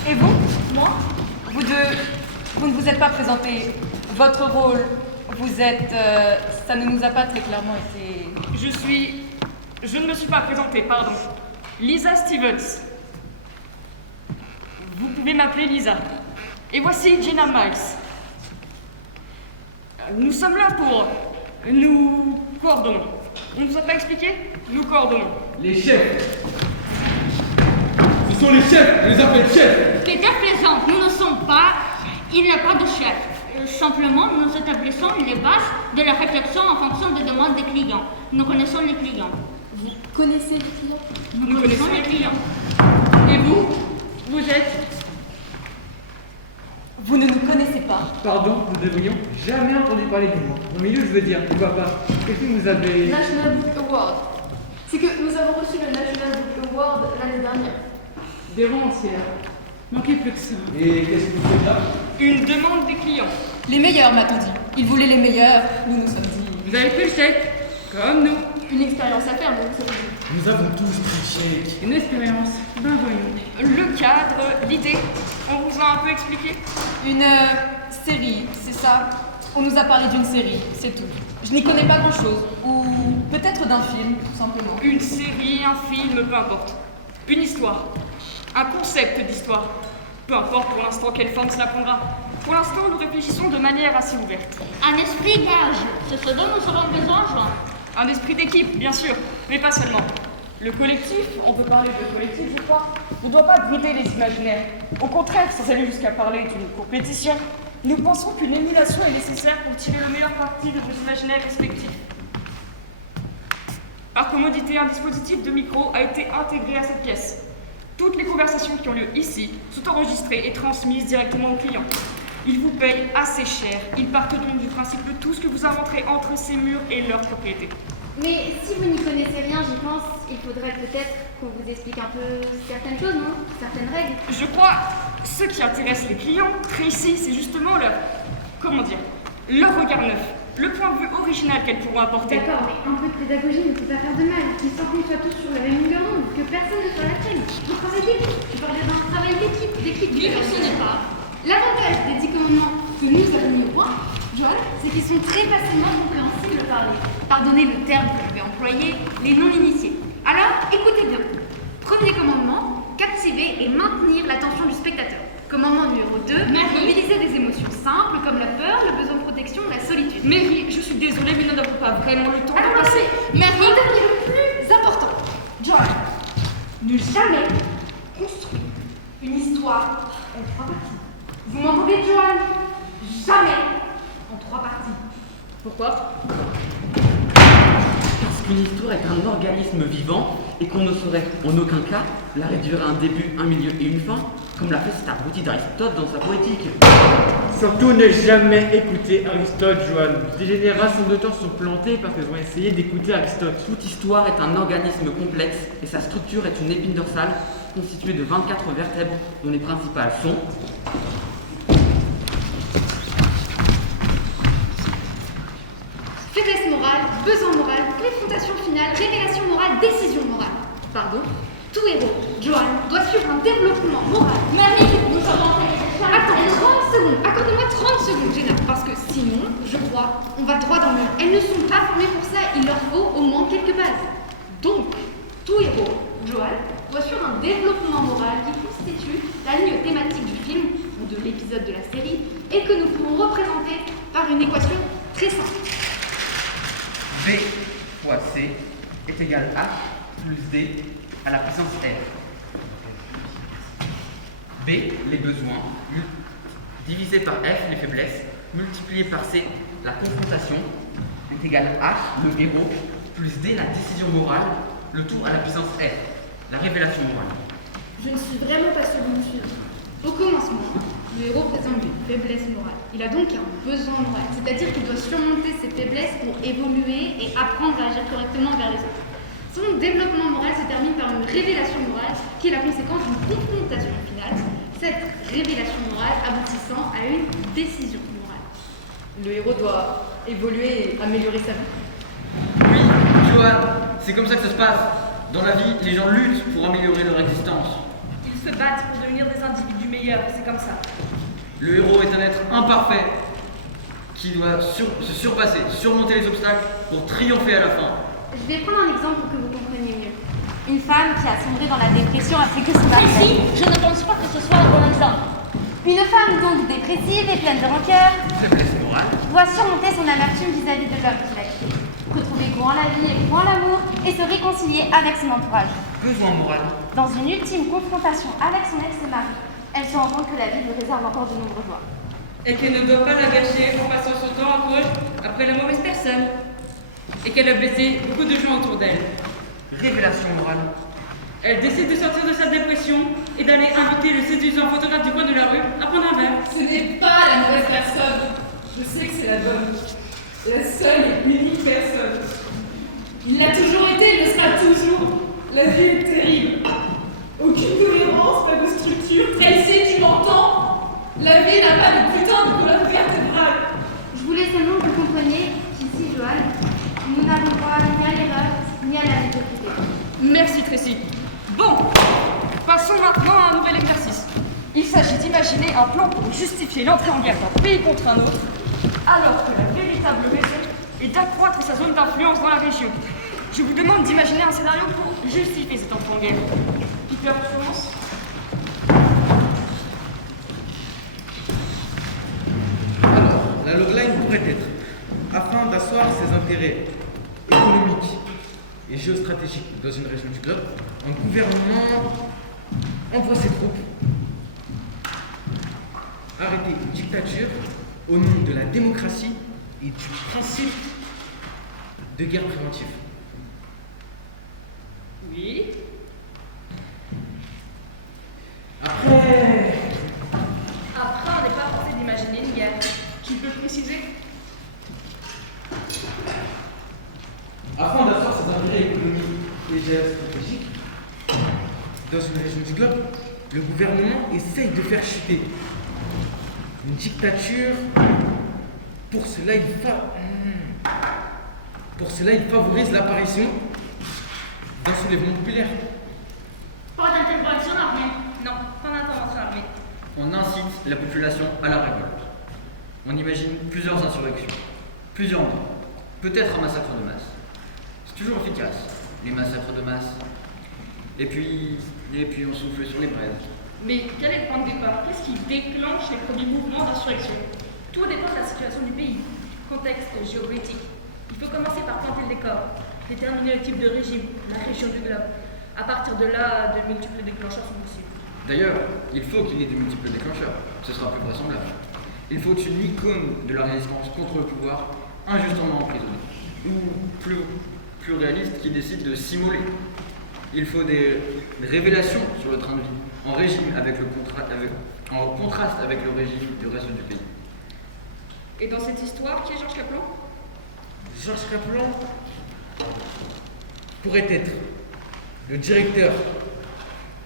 Et vous? Moi? Vous deux, vous ne vous êtes pas présenté. Votre rôle, vous êtes... ça ne nous a pas très clairement été... Je ne me suis pas présentée, pardon. Lisa Stevens. Vous pouvez m'appeler Lisa. Et voici Gina Miles. Nous sommes là pour... Nous coordonnons. On ne vous a pas expliqué? Nous coordonnons. Les chefs. Ce sont les chefs, on les appelle chefs. Peter plaisante, nous ne sommes pas... Il n'y a pas de chef. Simplement, nous établissons les bases de la réflexion en fonction des demandes des clients. Nous connaissons les clients. Vous connaissez les clients? Nous connaissons les clients. Et vous? Vous êtes... Vous ne nous connaissez pas. Pardon, nous ne devrions jamais entendu parler du moi. Au milieu, je veux dire, pourquoi pas. Quel film vous avez... National Book Award. C'est que nous avons reçu le National Book Award l'année dernière. Des romancières. Manquait plus que ça. Et qu'est-ce que vous faites là? Une demande des clients. Les meilleurs, m'a-t-on dit. Ils voulaient les meilleurs, nous nous sommes dit. Vous avez pris le chèque, comme nous. Une expérience à faire, vous savez. Nous avons tous pris le chèque. Une expérience. Ben voyons. Le cadre, l'idée, on vous a un peu expliqué? Une série, c'est ça. On nous a parlé d'une série, c'est tout. Je n'y connais pas grand-chose. Ou peut-être d'un film, tout simplement. Une série, un film, peu importe. Une histoire. Un concept d'histoire. Peu importe pour l'instant quelle forme cela prendra. Pour l'instant, nous réfléchissons de manière assez ouverte. Un esprit d'âge, c'est ce dont nous aurons besoin, Jean. Un esprit d'équipe, bien sûr, mais pas seulement. Le collectif, on peut parler de collectif, je crois, ne doit pas brider les imaginaires. Au contraire, sans aller jusqu'à parler d'une compétition, nous pensons qu'une émulation est nécessaire pour tirer le meilleur parti de nos imaginaires respectifs. Par commodité, un dispositif de micro a été intégré à cette pièce. Toutes les conversations qui ont lieu ici sont enregistrées et transmises directement aux clients. Ils vous payent assez cher. Ils partent donc du principe de tout ce que vous inventerez entre ces murs et leur propriété. Mais si vous n'y connaissez rien, j'y pense, il faudrait peut-être qu'on vous explique un peu certaines choses, non? Certaines règles. Je crois, ce qui intéresse les clients, Tracy, c'est justement leur... Comment dire? Leur regard neuf. Le point de vue original qu'elles pourront apporter. D'accord, mais un peu de pédagogie ne peut pas faire de mal. Histoire qu'on soit tous sur la même longueur d'onde, que personne ne soit la traîne. Un travail d'équipe. Je parlais d'un travail d'équipe. Lui, ce n'est pas. L'avantage des 10 commandements que nous avons mis au point, Joël, c'est qu'ils sont très facilement compréhensibles par les... Pardonnez le terme que je vais employer, les non-initiés. Alors, écoutez bien. Premier commandement, captiver et maintenir l'attention du spectateur. Commandement numéro 2, mobiliser des émotions simples comme la peur, le besoin de protection, la solitude. Mary, je suis désolée, mais nous n'avons pas vraiment le temps Alors, de passer. Mary, le plus important, Joël, ne jamais construire une histoire en 3 parties. Vous m'entendez, Joël? Jamais en 3 parties. Pourquoi? Parce qu'une histoire est un organisme vivant et qu'on ne saurait en aucun cas la réduire à un début, un milieu et une fin, comme l'a fait cet abruti d'Aristote dans sa poétique. Surtout ne jamais écouter Aristote, Johan. Des générations d'auteurs sont plantées parce qu'elles ont essayé d'écouter Aristote. Toute histoire est un organisme complexe et sa structure est une épine dorsale constituée de 24 vertèbres dont les principales sont Faiblesse morale, besoin moral, confrontation finale, révélation morale, décision morale. Pardon. Tout héros, Johan, doit suivre un développement moral. Marie, nous sommes en train de Attends, 30 secondes. Accorde-moi 30 secondes, Jenna. Parce que sinon, je crois, on va droit dans le mur. Elles ne sont pas formées pour ça. Il leur faut au moins quelques bases. Donc, tout héros, Johan, doit suivre un développement moral qui constitue la ligne thématique du film ou de l'épisode de la série et que nous pouvons représenter par une équation très simple. B fois C est égal à H plus D à la puissance R. B, les besoins, divisé par F, les faiblesses, multiplié par C, la confrontation, est égal à H, le héros, plus D, la décision morale, le tout à la puissance R, la révélation morale. Je ne suis vraiment pas sûre de me suivre. Au commencement, le héros présente une faiblesse morale. Il a donc un besoin moral, c'est-à-dire qu'il doit surmonter ses faiblesses pour évoluer et apprendre à agir correctement vers les autres. Son développement moral se termine par une révélation morale qui est la conséquence d'une confrontation finale, cette révélation morale aboutissant à une décision morale. Le héros doit évoluer et améliorer sa vie. Oui, Johan, c'est comme ça que ça se passe. Dans la vie, les gens luttent pour améliorer leur existence. Ils se battent pour devenir des individus meilleurs, c'est comme ça. Le héros est un être imparfait qui doit se surpasser, surmonter les obstacles pour triompher à la fin. Je vais prendre un exemple pour que vous compreniez mieux. Une femme qui a sombré dans la dépression après que son mari... Ici, je ne pense pas que ce soit un bon exemple. Une femme donc dépressive et pleine de rancœur Faiblesse morale. doit surmonter son amertume vis-à-vis de l'homme qui l'a quitté, retrouver goût en la vie et goût en l'amour et se réconcilier avec son entourage. Besoin moral. Dans une ultime confrontation avec son ex-mari, elle se rend compte que la vie lui réserve encore de nombreux joies. Et qu'elle ne doit pas la gâcher en passant son temps en cause après la mauvaise personne. Et qu'elle a blessé beaucoup de gens autour d'elle. Révélation morale. Elle décide de sortir de sa dépression et d'aller inviter le séduisant photographe du coin de la rue à prendre un verre. Ce n'est pas la mauvaise personne. Je sais que c'est la bonne. La seule et unique personne. Il l'a toujours été, il le sera toujours. La vie est terrible. Aucune cohérence, pas de structure. Tracy, tu m'entends? La vie n'a pas de putain de colonne vertébrale. Je voulais seulement que vous compreniez qu'ici, Johan, nous n'avons droit ni à l'erreur, ni à la médiocrité. Merci Tracy. Bon, passons maintenant à un nouvel exercice. Il s'agit d'imaginer un plan pour justifier l'entrée en guerre d'un pays contre un autre, alors que la véritable raison est d'accroître sa zone d'influence dans la région. Je vous demande d'imaginer un scénario pour justifier cette entrée en guerre. Piper, tu commences? Alors, la logline pourrait être, afin d'asseoir ses intérêts économiques et géostratégiques dans une région du globe, un gouvernement envoie ses troupes arrêter une dictature au nom de la démocratie et du principe de guerre préventive. Oui. Après, on n'est pas forcé d'imaginer une guerre. Tu peux préciser? afin d'asseoir ses intérêts économiques et géostratégiques dans une région du globe, le gouvernement essaye de faire chuter une dictature. Pour cela, il favorise l'apparition d'un soulèvement populaire. Pas d'intervention armée. Non, pas d'intervention armée. On incite la population à la révolte. On imagine plusieurs insurrections, plusieurs morts, peut-être un massacre de masse. C'est toujours efficace, les massacres de masse. Et puis on souffle sur les braises. Mais quel est le point de départ? Qu'est-ce qui déclenche les premiers mouvements d'insurrection? Tout dépend de la situation du pays, contexte géopolitique. Il faut commencer par planter le décor, déterminer le type de régime, la région du globe. À partir de là, de multiples déclencheurs sont possibles. D'ailleurs, il faut qu'il y ait de multiples déclencheurs, ce sera plus vraisemblable. Il faut une icône de la résistance contre le pouvoir injustement emprisonné, ou plus réaliste qui décide de s'immoler. Il faut des révélations sur le train de vie, en régime en contraste avec le régime du reste du pays. Et dans cette histoire, qui est Georges Kaplan? Georges Kaplan pourrait être le directeur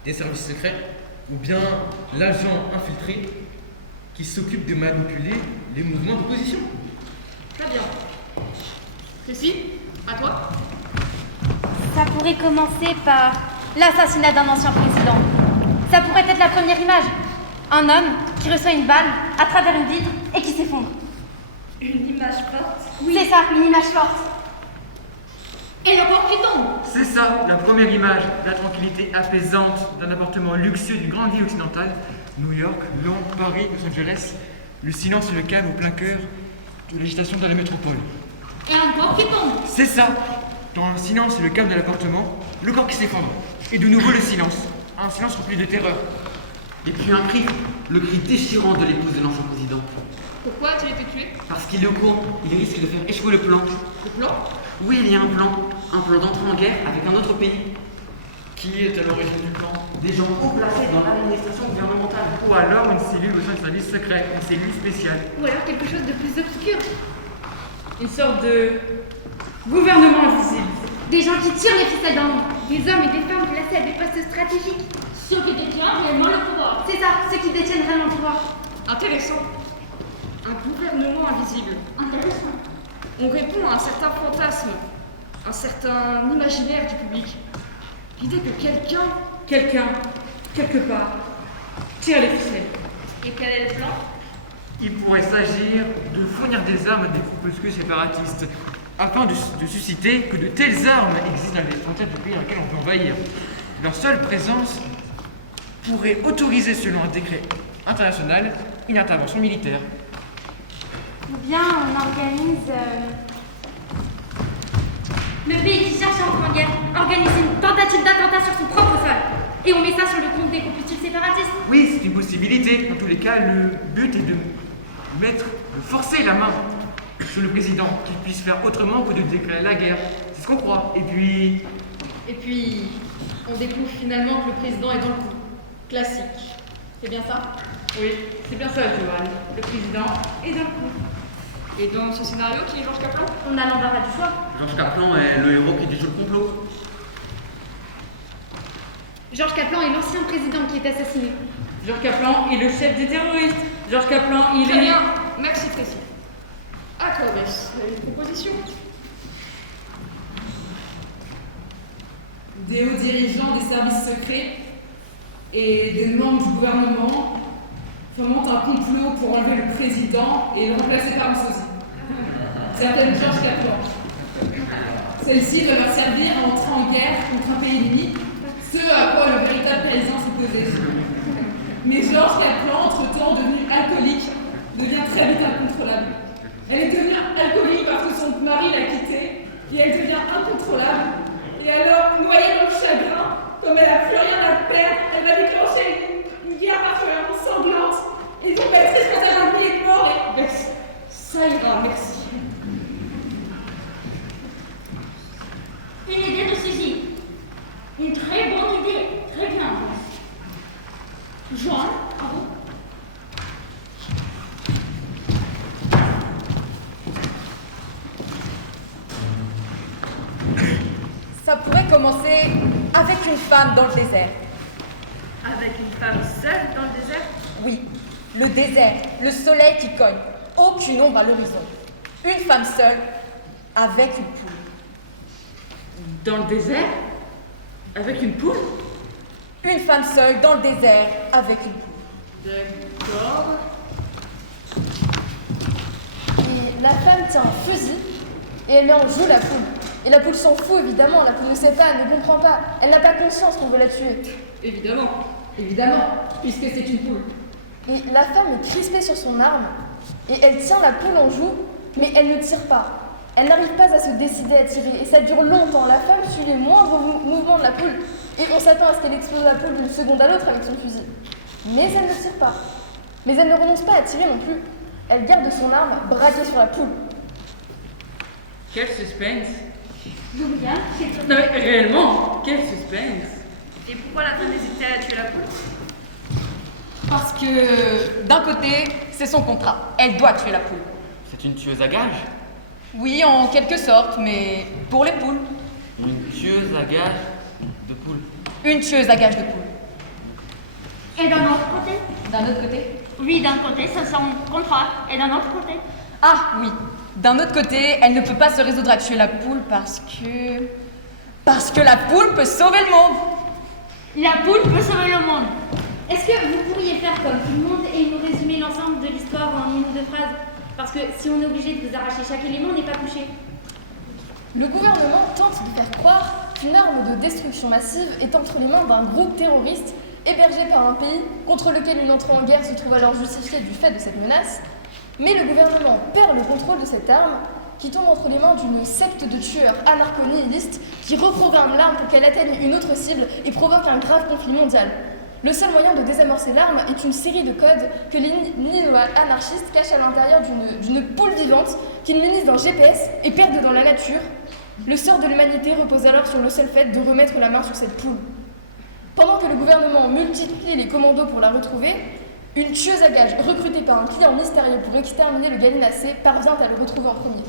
des services secrets ou bien l'agent infiltré qui s'occupe de manipuler les mouvements d'opposition. Très bien. Ceci? À toi? Ça pourrait commencer par l'assassinat d'un ancien président. Ça pourrait être la première image. Un homme qui reçoit une balle à travers une vitre et qui s'effondre. Une image forte. Oui. C'est ça, une image forte. Et le corps qui tombe. C'est ça, la première image, la tranquillité apaisante d'un appartement luxueux d'une grande ville occidentale, New York, Londres, Paris, Los Angeles, le silence et le calme au plein cœur de l'agitation de la métropole. Et un corps qui tombe. C'est ça, dans le silence et le calme de l'appartement, le corps qui s'effondre, et de nouveau le silence, un silence rempli de terreur. Et puis un cri, le cri déchirant de l'épouse de l'ancien président. Pourquoi a-t-il été tué? Parce qu'il est au courant, il risque de faire échouer le plan. Le plan? Oui, il y a un plan d'entrée en guerre avec un autre pays. Qui est à l'origine du plan? Des gens haut placés dans l'administration gouvernementale. Ou alors une cellule au sein du service secret, une cellule spéciale. Ou alors quelque chose de plus obscur. Une sorte de gouvernement invisible. Des gens qui tirent les ficelles dans l'ombre. Des hommes et des femmes placés à des postes stratégiques. Ceux qui détiennent réellement le pouvoir. C'est ça, ceux qui détiennent vraiment le pouvoir. Intéressant. Un gouvernement invisible. Intéressant. On répond à un certain fantasme, un certain imaginaire du public. L'idée que Quelqu'un, quelque part, tire les ficelles. Et quel est le plan? Il pourrait s'agir de fournir des armes à des groupuscules séparatistes, afin de susciter que de telles armes existent dans les frontières du pays dans lequel on peut envahir. Leur seule présence pourrait autoriser, selon un décret international, une intervention militaire. Ou bien on organise... Le pays qui cherche à entrer en guerre organise une tentative d'attentat sur son propre sol. Et on met ça sur le compte des groupuscules séparatistes. Oui, c'est une possibilité. Dans tous les cas, le but est de forcer la main sur le président, qu'il puisse faire autrement que de déclarer la guerre. C'est ce qu'on croit. Et puis, on découvre finalement que le président est dans le coup. Classique. C'est bien ça? Oui, c'est bien ça, Johan. Le président est dans le coup. Et dans ce scénario, qui est Georges Kaplan? On a l'embarras du choix. Georges Kaplan est le héros qui déjoue le complot. Georges Kaplan est l'ancien président qui est assassiné. Georges Kaplan est le chef des terroristes. Georges Kaplan, il Très est... bien, merci Tracy. Accordez, une proposition. Des hauts dirigeants des services secrets et des membres du gouvernement fomentent un complot pour enlever le président et le remplacer par un sosie. Certaines Georges Kaplan. Celle-ci doit leur servir à entrer en guerre contre un pays ennemi, ce à quoi le véritable président s'opposait. Mais Georges Kaplan, entre-temps devenu alcoolique, devient très vite incontrôlable. Elle est devenue alcoolique parce que son mari l'a quittée, et elle devient incontrôlable. Et alors, noyée dans le chagrin, comme elle n'a plus rien à perdre, elle va déclencher une guerre particulièrement sanglante. Et donc elle risque d'avoir un millier de morts et... Ça ira, merci. Une idée de Suzy. Une très bonne idée. Très bien. Jean, à vous. Ça pourrait commencer avec une femme dans le désert. Avec une femme seule dans le désert? Oui, le désert, le soleil qui cogne, aucune ombre à l'horizon. Une femme seule avec une poule. Dans le désert? Avec une poule? Une femme seule dans le désert avec une poule. D'accord. Et la femme tient un fusil et elle met en jeu la poule. Et la poule s'en fout évidemment, la poule ne sait pas, elle ne comprend pas. Elle n'a pas conscience qu'on veut la tuer. Évidemment, puisque c'est une poule. Et la femme est crispée sur son arme et elle tient la poule en joue, mais elle ne tire pas. Elle n'arrive pas à se décider à tirer et ça dure longtemps. La femme suit les moindres mouvements de la poule et on s'attend à ce qu'elle explose la poule d'une seconde à l'autre avec son fusil. Mais elle ne tire pas. Mais elle ne renonce pas à tirer non plus. Elle garde son arme braquée sur la poule. Quel suspense! Donc bien, Non mais réellement, quel suspense! Et pourquoi la femme hésitait à tuer la poule? Parce que, d'un côté, c'est son contrat. Elle doit tuer la poule. C'est une tueuse à gages? Oui, en quelque sorte, mais pour les poules. Une tueuse à gages de poules. Une tueuse à gages de poules. Et d'un autre côté? D'un autre côté? Oui, d'un côté, c'est son contrat. Et d'un autre côté? Ah, oui. D'un autre côté, elle ne peut pas se résoudre à tuer la poule parce que la poule peut sauver le monde. La poule peut sauver le monde. Est-ce que vous pourriez faire comme tout le monde et nous résumer l'ensemble de l'histoire en une ou deux phrases? Parce que si on est obligé de vous arracher chaque élément, on n'est pas couché. Le gouvernement tente de faire croire qu'une arme de destruction massive est entre les mains d'un groupe terroriste hébergé par un pays contre lequel une entrée en guerre se trouve alors justifiée du fait de cette menace. Mais le gouvernement perd le contrôle de cette arme qui tombe entre les mains d'une secte de tueurs anarcho-nihilistes qui reprogramme l'arme pour qu'elle atteigne une autre cible et provoque un grave conflit mondial. Le seul moyen de désamorcer l'arme est une série de codes que les anarchistes cachent à l'intérieur d'une poule vivante qu'ils munissent d'un GPS et perdent dans la nature. Le sort de l'humanité repose alors sur le seul fait de remettre la main sur cette poule. Pendant que le gouvernement multiplie les commandos pour la retrouver, une tueuse à gages recrutée par un client mystérieux pour exterminer le gallinacé parvient à le retrouver en premier.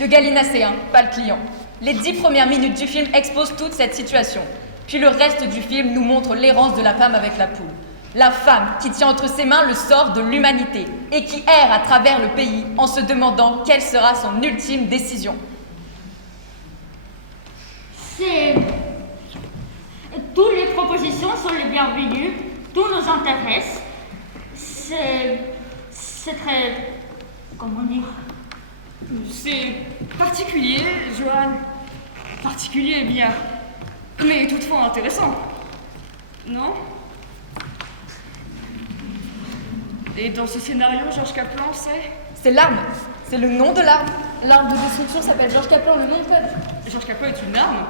Le gallinacé, pas le client. Les 10 premières minutes du film exposent toute cette situation. Puis le reste du film nous montre l'errance de la femme avec la poule. La femme qui tient entre ses mains le sort de l'humanité et qui erre à travers le pays en se demandant quelle sera son ultime décision. Toutes les propositions sont les bienvenues, tout nous intéresse. C'est très... comment dire? C'est particulier, Joanne. Particulier, bien. Mais toutefois intéressant. Non? Et dans ce scénario, Georges Kaplan, c'est l'arme. C'est le nom de l'arme. L'arme de destruction s'appelle Georges Kaplan, le nom de code. Georges Kaplan est une arme?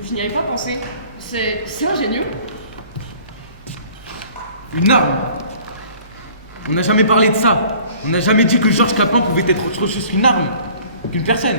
Je n'y avais pas pensé. C'est ingénieux. Une arme? On n'a jamais parlé de ça. On n'a jamais dit que Georges Kaplan pouvait être autre chose qu'une arme, qu'une personne.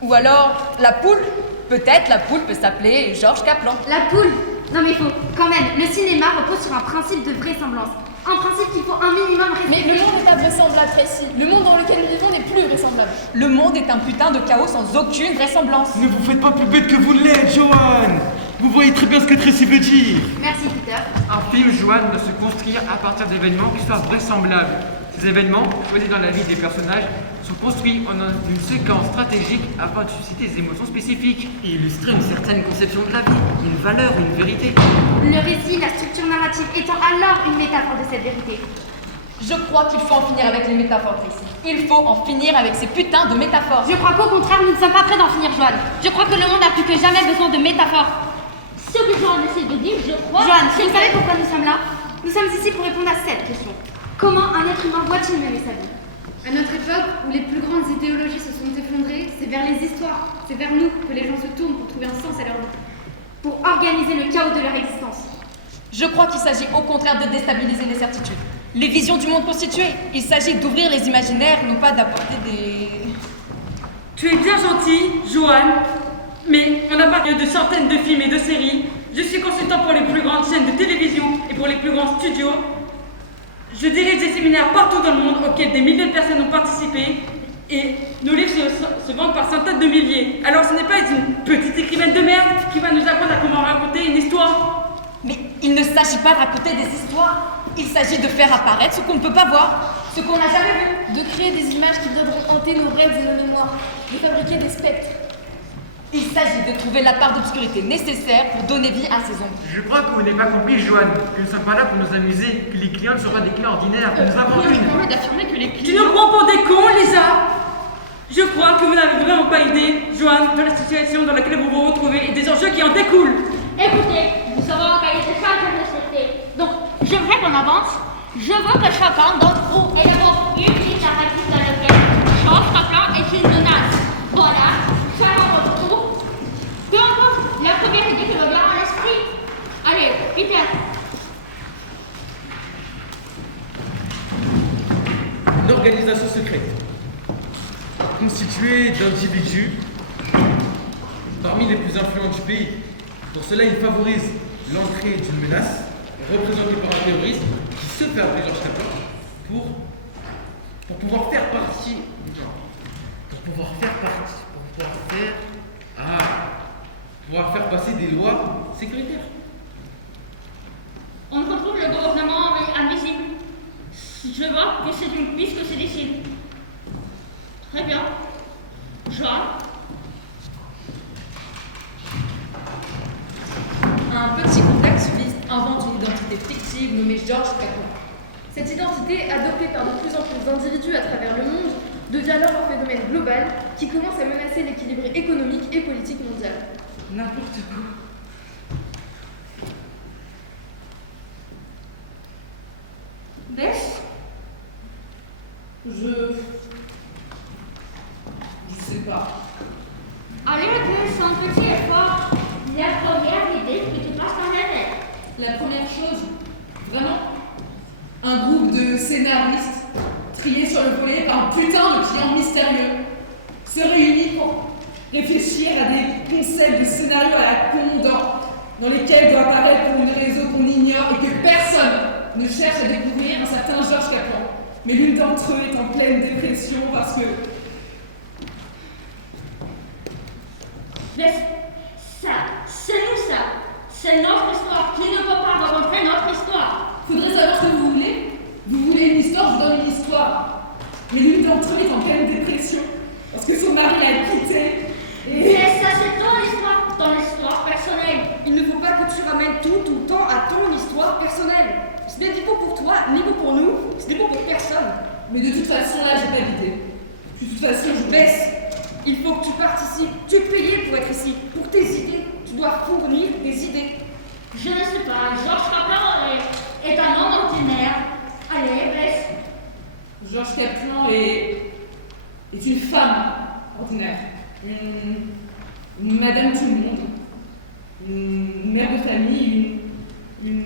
Ou alors, la poule? Peut-être la poule peut s'appeler Georges Kaplan. La poule? Non mais il faut, quand même, le cinéma repose sur un principe de vraisemblance. Un principe qu'il faut un minimum respecter. Mais le monde n'est pas vraisemblable, Tracy. Le monde dans lequel nous vivons n'est plus vraisemblable. Le monde est un putain de chaos sans aucune vraisemblance. Ne vous faites pas plus bête que vous ne l'êtes, Joanne. Vous voyez très bien ce que Tracy veut dire. Merci, Peter. Un film, Joanne, doit se construire à partir d'événements qui soient vraisemblables. Ces événements, choisis dans la vie des personnages, sont construits en une séquence stratégique afin de susciter des émotions spécifiques. Et illustrer une certaine conception de la vie, une valeur, une vérité. Le récit, la structure narrative étant alors une métaphore de cette vérité. Je crois qu'il faut en finir avec les métaphores, Tracy. Il faut en finir avec ces putains de métaphores. Je crois qu'au contraire, nous ne sommes pas prêts d'en finir, Joanne. Je crois que le monde a plus que jamais besoin de métaphores. Ce que Joanne essaie de dire, je crois... Joanne, vous savez pourquoi nous sommes là? Nous sommes ici pour répondre à cette question. Comment un être humain doit-il mener sa vie? À notre époque, où les plus grandes idéologies se sont effondrées, c'est vers les histoires, c'est vers nous que les gens se tournent pour trouver un sens à leur vie. Pour organiser le chaos de leur existence. Je crois qu'il s'agit au contraire de déstabiliser les certitudes. Les visions du monde constitué. Il s'agit d'ouvrir les imaginaires, non pas d'apporter des... Tu es bien gentille, Joanne, mais on a parlé de centaines de films et de séries. Je suis consultant pour les plus grandes chaînes de télévision et pour les plus grands studios. Je dirige des séminaires partout dans le monde auxquels des milliers de personnes ont participé et nos livres se vendent par centaines de milliers. Alors ce n'est pas une petite écrivaine de merde qui va nous apprendre à comment raconter une histoire. Mais il ne s'agit pas de raconter des histoires. Il s'agit de faire apparaître ce qu'on ne peut pas voir, ce qu'on n'a jamais vu. De créer des images qui viendront hanter nos rêves et nos mémoires. De fabriquer des spectres. Il s'agit de trouver la part d'obscurité nécessaire pour donner vie à ces ombres. Je crois que vous n'avez pas compris, Joanne, que nous ne sommes pas là pour nous amuser, que les clients ne sont pas des clients ordinaires, que nous avons Je me permets d'affirmer que les clients... Tu nous prends pour des cons, Lisa? Je crois que vous n'avez vraiment pas idée, Joanne, de la situation dans laquelle vous vous retrouvez et des enjeux qui en découlent. Écoutez, nous avons un cahier de charge à respecter. Donc, j'aimerais qu'on avance. Je veux que chacun d'entre vous élabore une ligne narrative dans laquelle Georges Kaplan est une menace. Voilà, chacun votre tour. Peu importe la première idée qui me vient à l'esprit. Allez, Peter. Une organisation secrète, constituée d'individus parmi les plus influents du pays. Pour cela, il favorise l'entrée d'une menace représentée par un terroriste qui se fait appeler Georges Kaplan pour pouvoir faire partie. Pour pouvoir faire passer des lois sécuritaires. On retrouve le gouvernement invisible. Je vois que c'est une piste que c'est difficile. Très bien. Joan? Un petit complexualiste invente une identité fictive nommée George Kaplan. Cette identité, adoptée par de plus en plus d'individus à travers le monde, devient alors un phénomène global qui commence à menacer l'équilibre économique et politique mondial. N'importe quoi. Bess? Je sais pas. Allez, Bess, un petit effort. La première idée que tu passes dans la tête. La première chose, vraiment, un groupe de scénaristes triés sur le volet par un putain de client mystérieux se réunit pour réfléchir à des concepts de scénarios à la con dans lesquels doit apparaître pour une raison qu'on ignore et que personne ne cherche à découvrir un certain George Kaplan. Mais l'une d'entre eux est en pleine dépression parce que... Bess, ça, c'est nous ça. C'est notre histoire. Qui ne peut pas raconter notre histoire? Faudrait savoir ce que vous voulez. Vous voulez une histoire, je vous donne une histoire. Mais l'une d'entre eux est en pleine dépression parce que son mari l'a quittée. Mais ça, c'est ton histoire personnelle. Il ne faut pas que tu ramènes tout le temps à ton histoire personnelle. Ce n'est ni bon pour toi, ni bon pour nous, ce n'est bon pour personne. Mais de toute façon, là, j'ai pas d'idée. De toute façon, je baisse. Il faut que tu participes. Tu es payé pour être ici. Pour tes idées, tu dois fournir des idées. Je ne sais pas. George Kaplan est un homme ordinaire. Allez, Bess. George Kaplan est une femme ordinaire. Une madame tout le monde. Une mère de famille. Une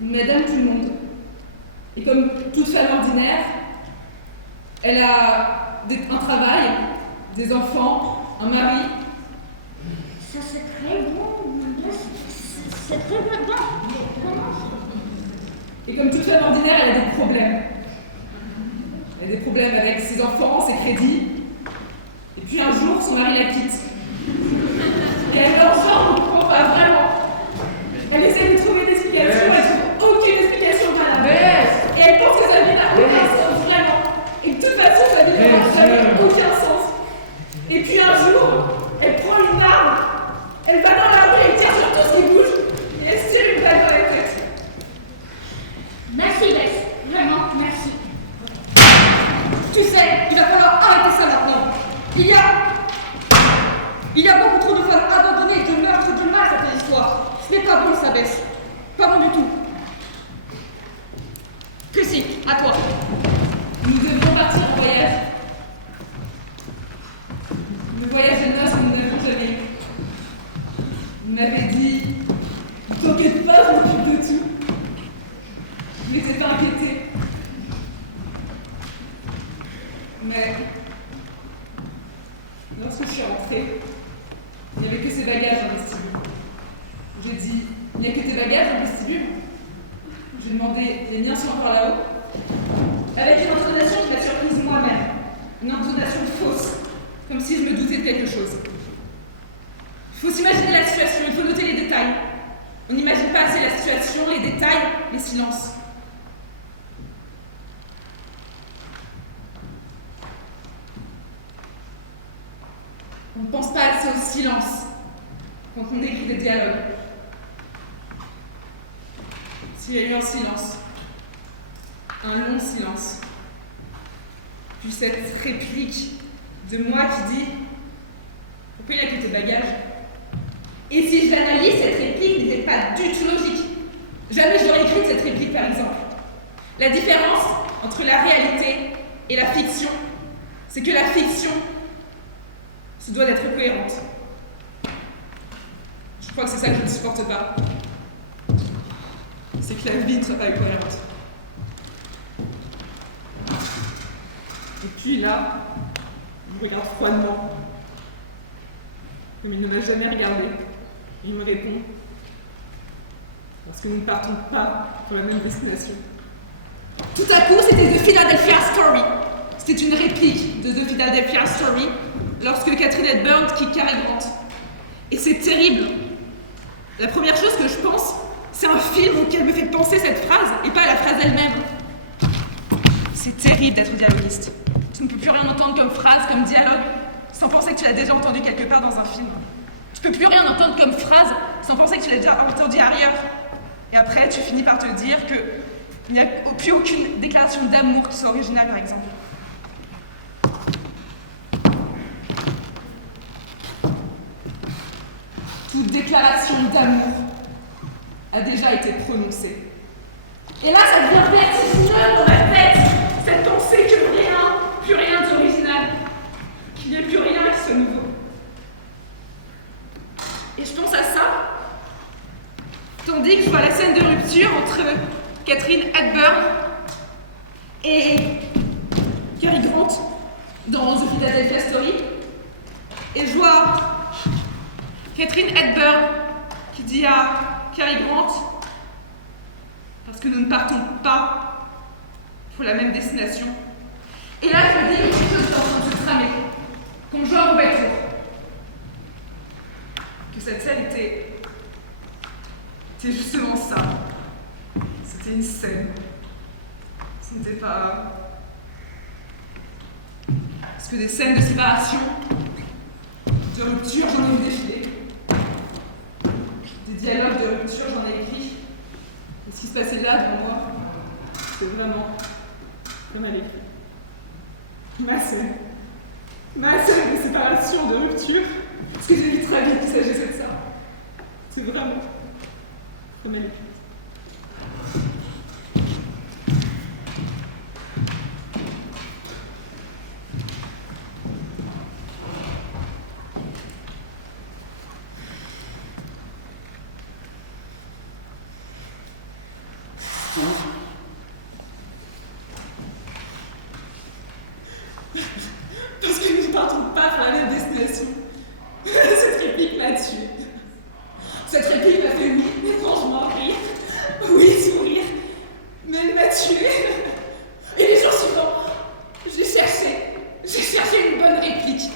madame tout le monde. Et comme toute femme ordinaire, elle a un travail, des enfants, un mari. Ça c'est très bon, c'est très bon. Et comme toute femme ordinaire, elle a des problèmes. Elle a des problèmes avec ses enfants, ses crédits. Et puis un jour, son mari la quitte. Et elle est ensemble, enfin vraiment. Elle essaie de trouver des explications, elle trouve aucune explication valable. Et elle pense que sa vie n'a aucun sens, vraiment. Et de toute façon, sa vie n'a jamais aucun sens. Et puis un jour, elle prend une arme, elle va dans la rue et tire sur tout ce qui bouge, et elle se tire une balle dans la tête. Merci, Bess. Vraiment, merci. Tu sais, il va falloir arrêter ça maintenant. Il y a beaucoup trop de femmes abandonnées, de meurtres, de mal dans cette histoire. Ce n'est pas bon, ça, Bess. Pas bon du tout. Chrissy, à toi. Nous devions partir en voyage. Le voyage de noces que nous n'avons jamais eu. Vous m'avez dit, ne t'inquiète pas, je m'occupe de tout. Je ne m'étais pas inquiétée. Mais lorsque je suis rentrée, il n'y avait que ces bagages dans le vestibule. J'ai dit, il n'y a que tes bagages dans le vestibule. J'ai demandé, les miens sont encore là-haut. Avec une intonation qui m'a surprise moi-même. Une intonation fausse, comme si je me doutais de quelque chose. Il faut s'imaginer la situation, il faut noter les détails. On n'imagine pas assez la situation, les détails, les silences. On ne pense pas assez au silence quand on écrit des dialogues. S'il y a eu un silence, un long silence, puis cette réplique de moi qui dit « Pourquoi il a que tes bagages ?» Et si je l'analyse, cette réplique n'était pas du tout logique. Jamais je l'aurais écrite cette réplique par exemple. La différence entre la réalité et la fiction, c'est que la fiction se doit d'être cohérente. Je crois que c'est ça que je ne supporte pas. C'est que la vie ne soit pas cohérente. Et puis là, il me regarde froidement, comme il ne m'a jamais regardé. Il me répond, parce que nous ne partons pas pour la même destination. Tout à coup, c'était The Philadelphia Story. C'était une réplique de The Philadelphia Story lorsque Catherine Hepburn quitte Cary Grant. Et c'est terrible. La première chose que je pense, C'est un film auquel me fait penser cette phrase et pas la phrase elle-même. C'est terrible d'être dialoguiste. Tu ne peux plus rien entendre comme phrase, comme dialogue, sans penser que tu l'as déjà entendu quelque part dans un film. Tu peux plus rien entendre comme phrase sans penser que tu l'as déjà entendu ailleurs. Et après, tu finis par te dire qu'il n'y a plus aucune déclaration d'amour qui soit originale, par exemple. Toute déclaration d'amour a déjà été prononcée. Et là, ça devient vertigineux dans ma tête, cette pensée que plus rien d'original, qu'il n'y ait plus rien qui soit nouveau. Et je pense à ça, tandis que je vois la scène de rupture entre Catherine Hepburn et Cary Grant dans The Philadelphia Story. Et je vois Catherine Hepburn qui dit à Cary Grant, parce que nous ne partons pas pour la même destination. Et là, je me dis quelque chose est en train de se tramer, qu'on joue un mauvais tour. Que cette scène était justement ça. C'était une scène. Ce n'était pas... Parce que des scènes de séparation, de rupture, j'en ai vu défiler. Des dialogues de rupture, j'en ai écrit. Et ce qui se passait là devant moi, c'était vraiment comme elle écrit. Ma scène de séparation, de rupture, parce que j'ai vu très vite qu'il s'agissait de ça. C'est vraiment comme elle écrit. Parce que nous ne partons pas pour la même destination. Cette réplique m'a tuée. Cette réplique m'a fait oui, étrangement rire. Oui, sourire. Mais elle m'a tuée. Et les jours suivants, j'ai cherché une bonne réplique.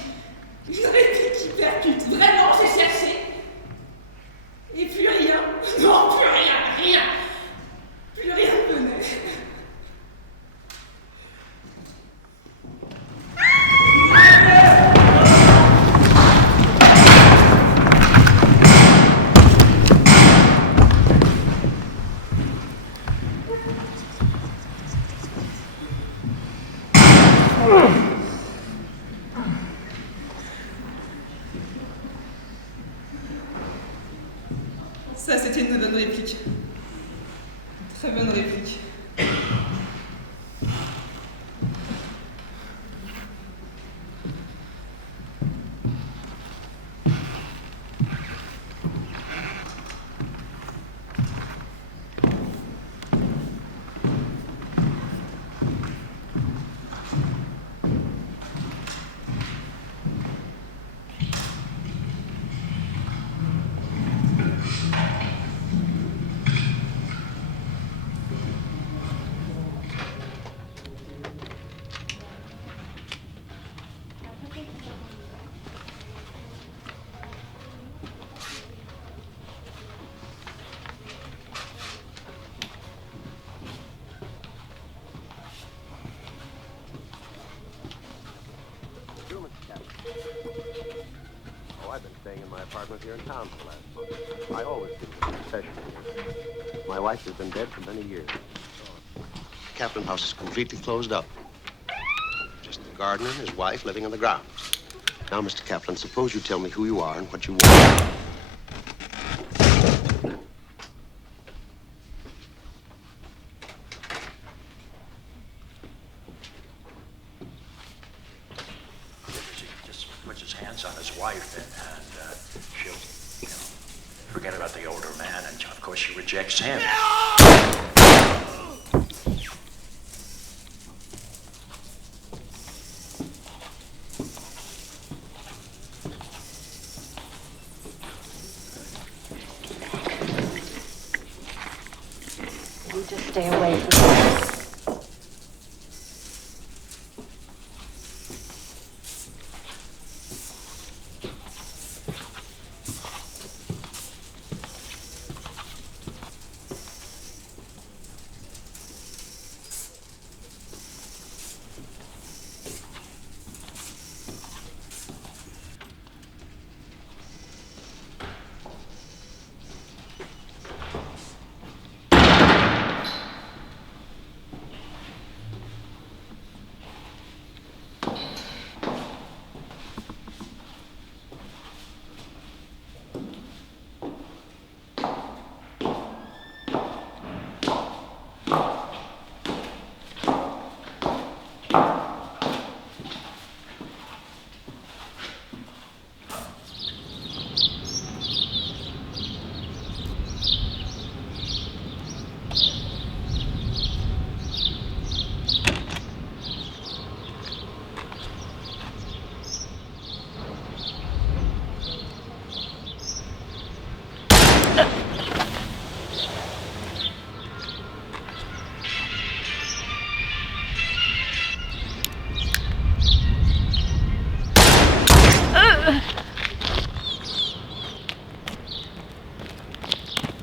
Une réplique qui percute. Vraiment, j'ai cherché. Et plus rien. Non, plus rien. Plus rien ne venait. Ça, c'était une bonne réplique. Une très bonne réplique. Here in town for the last month. I always do a session here. My wife has been dead for many years. Kaplan House is completely closed up. Just the gardener and his wife living on the grounds. Now, Mr. Kaplan, suppose you tell me who you are and what you want. Just puts his hands on his wife and she'll, forget about the older man, and of course she rejects him. You just stay away from this.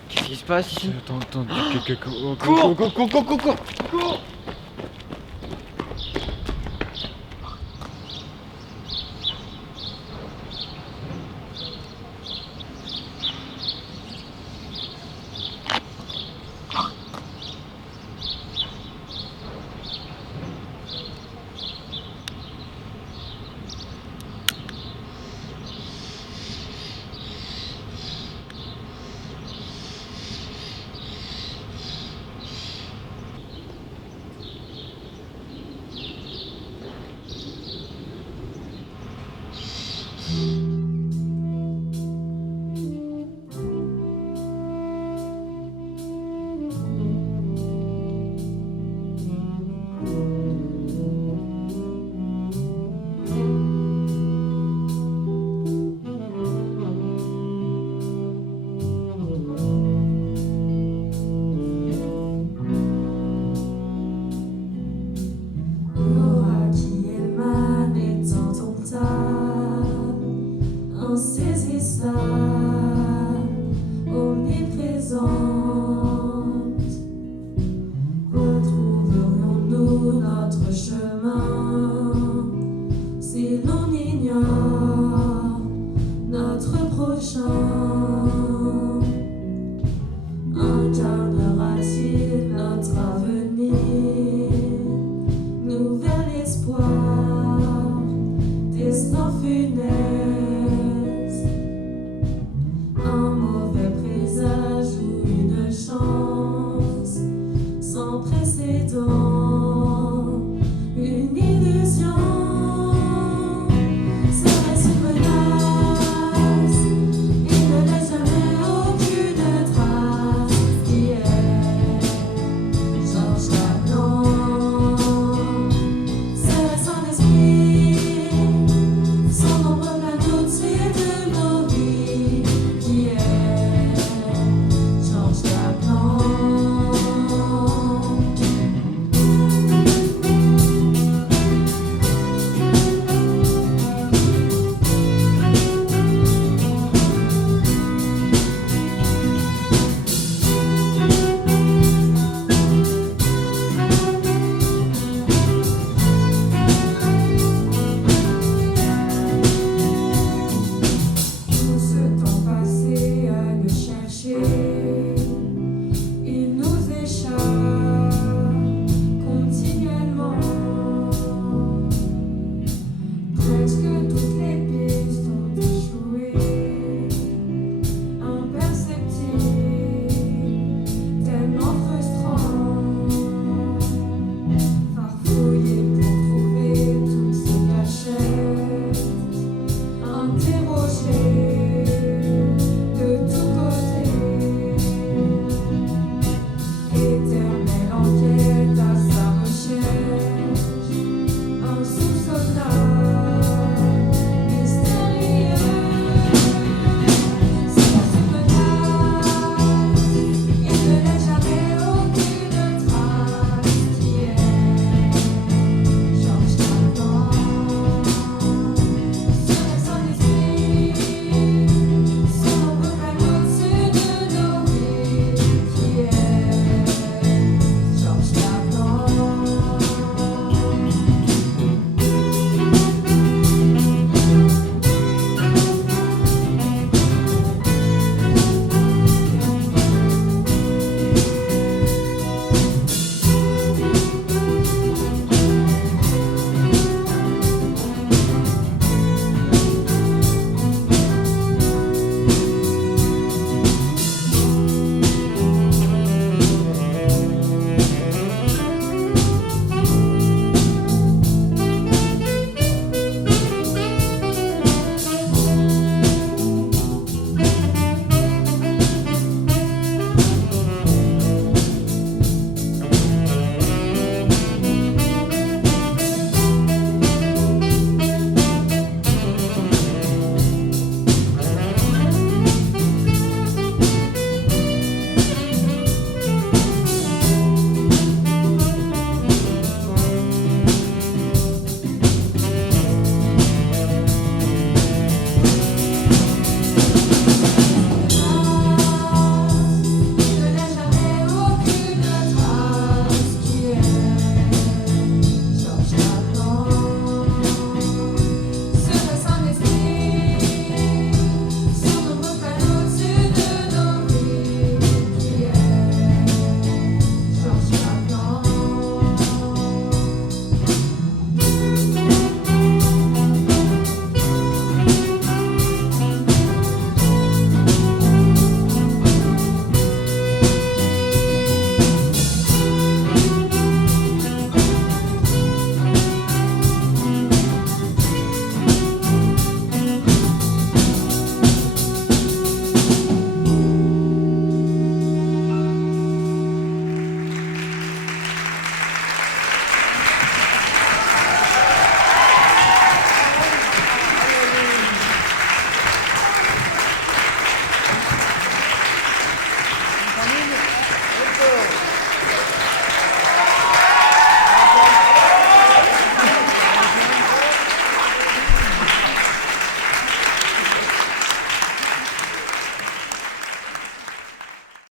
Qu'est-ce qui se passe ici? Attends, Cours!